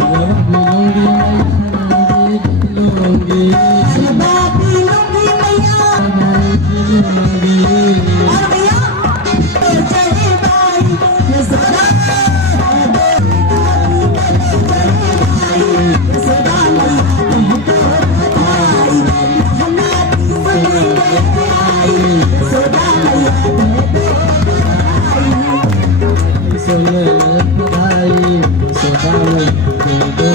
लूंगी लूंगी हर बात लूंगी मैया। लूंगी। और भैया तो चले भाई यशोदा, यशोदा मैया तुमको बधाई। हमारी सुन के आई यशोदा मैया तुमको बधाई। सुन बधाई यशोदा मैया दे दो।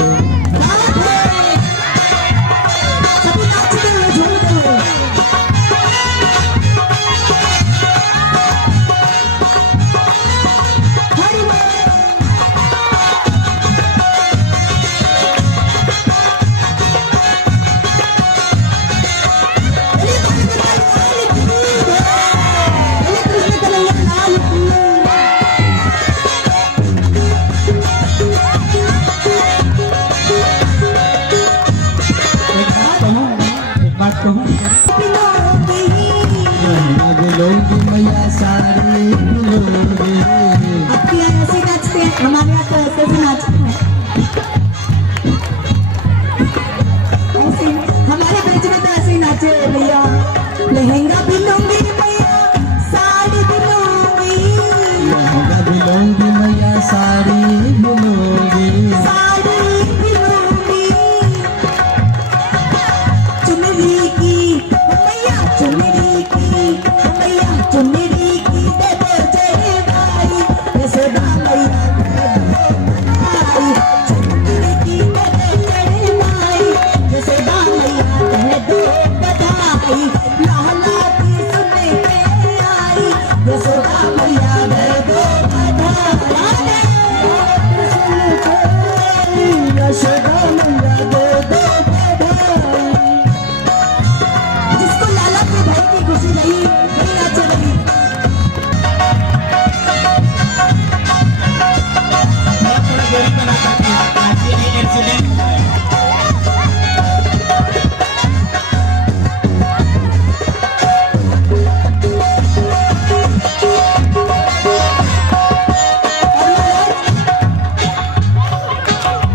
सभी नाचते हुए झूमते हुए। हरि बोल। कृष्ण कन्हैया लाल की।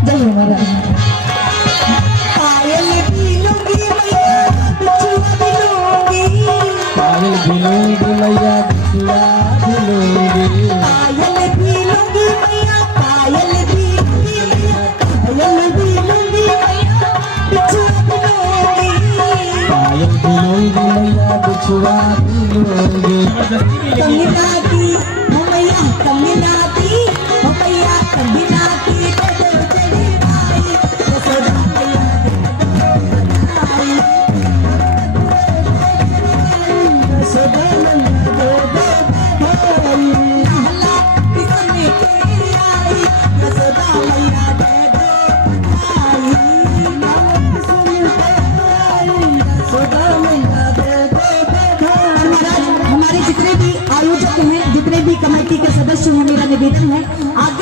जय हो महाराज। पायल भी लूंगी मैया बिछुआ भी लूंगी, पायल भी लूंगी मैया बिछुआ भी लूंगी, पायल भी लूंगी मैया, पायल भी लूंगी मैया, पायल भी लूंगी मैया बिछुआ भी लूंगी, पायल भी लूंगी मैया बिछुआ भी लूंगी। कंगना की हो मैया, कंगना की हो मैया, कंगना की दे दो चली भाई, यशोदा मैया दे दो बधाई, यशोदा मैया दे दो बधाई, लाला किसने के आई, यशोदा मैया दे दो बधाई। यशोदा मैया दे दो बधाई। महाराज, हमारे जितने भी आयोजक हैं, जितने भी कमेटी के सदस्य हैं, मेरा निवेदन है आगे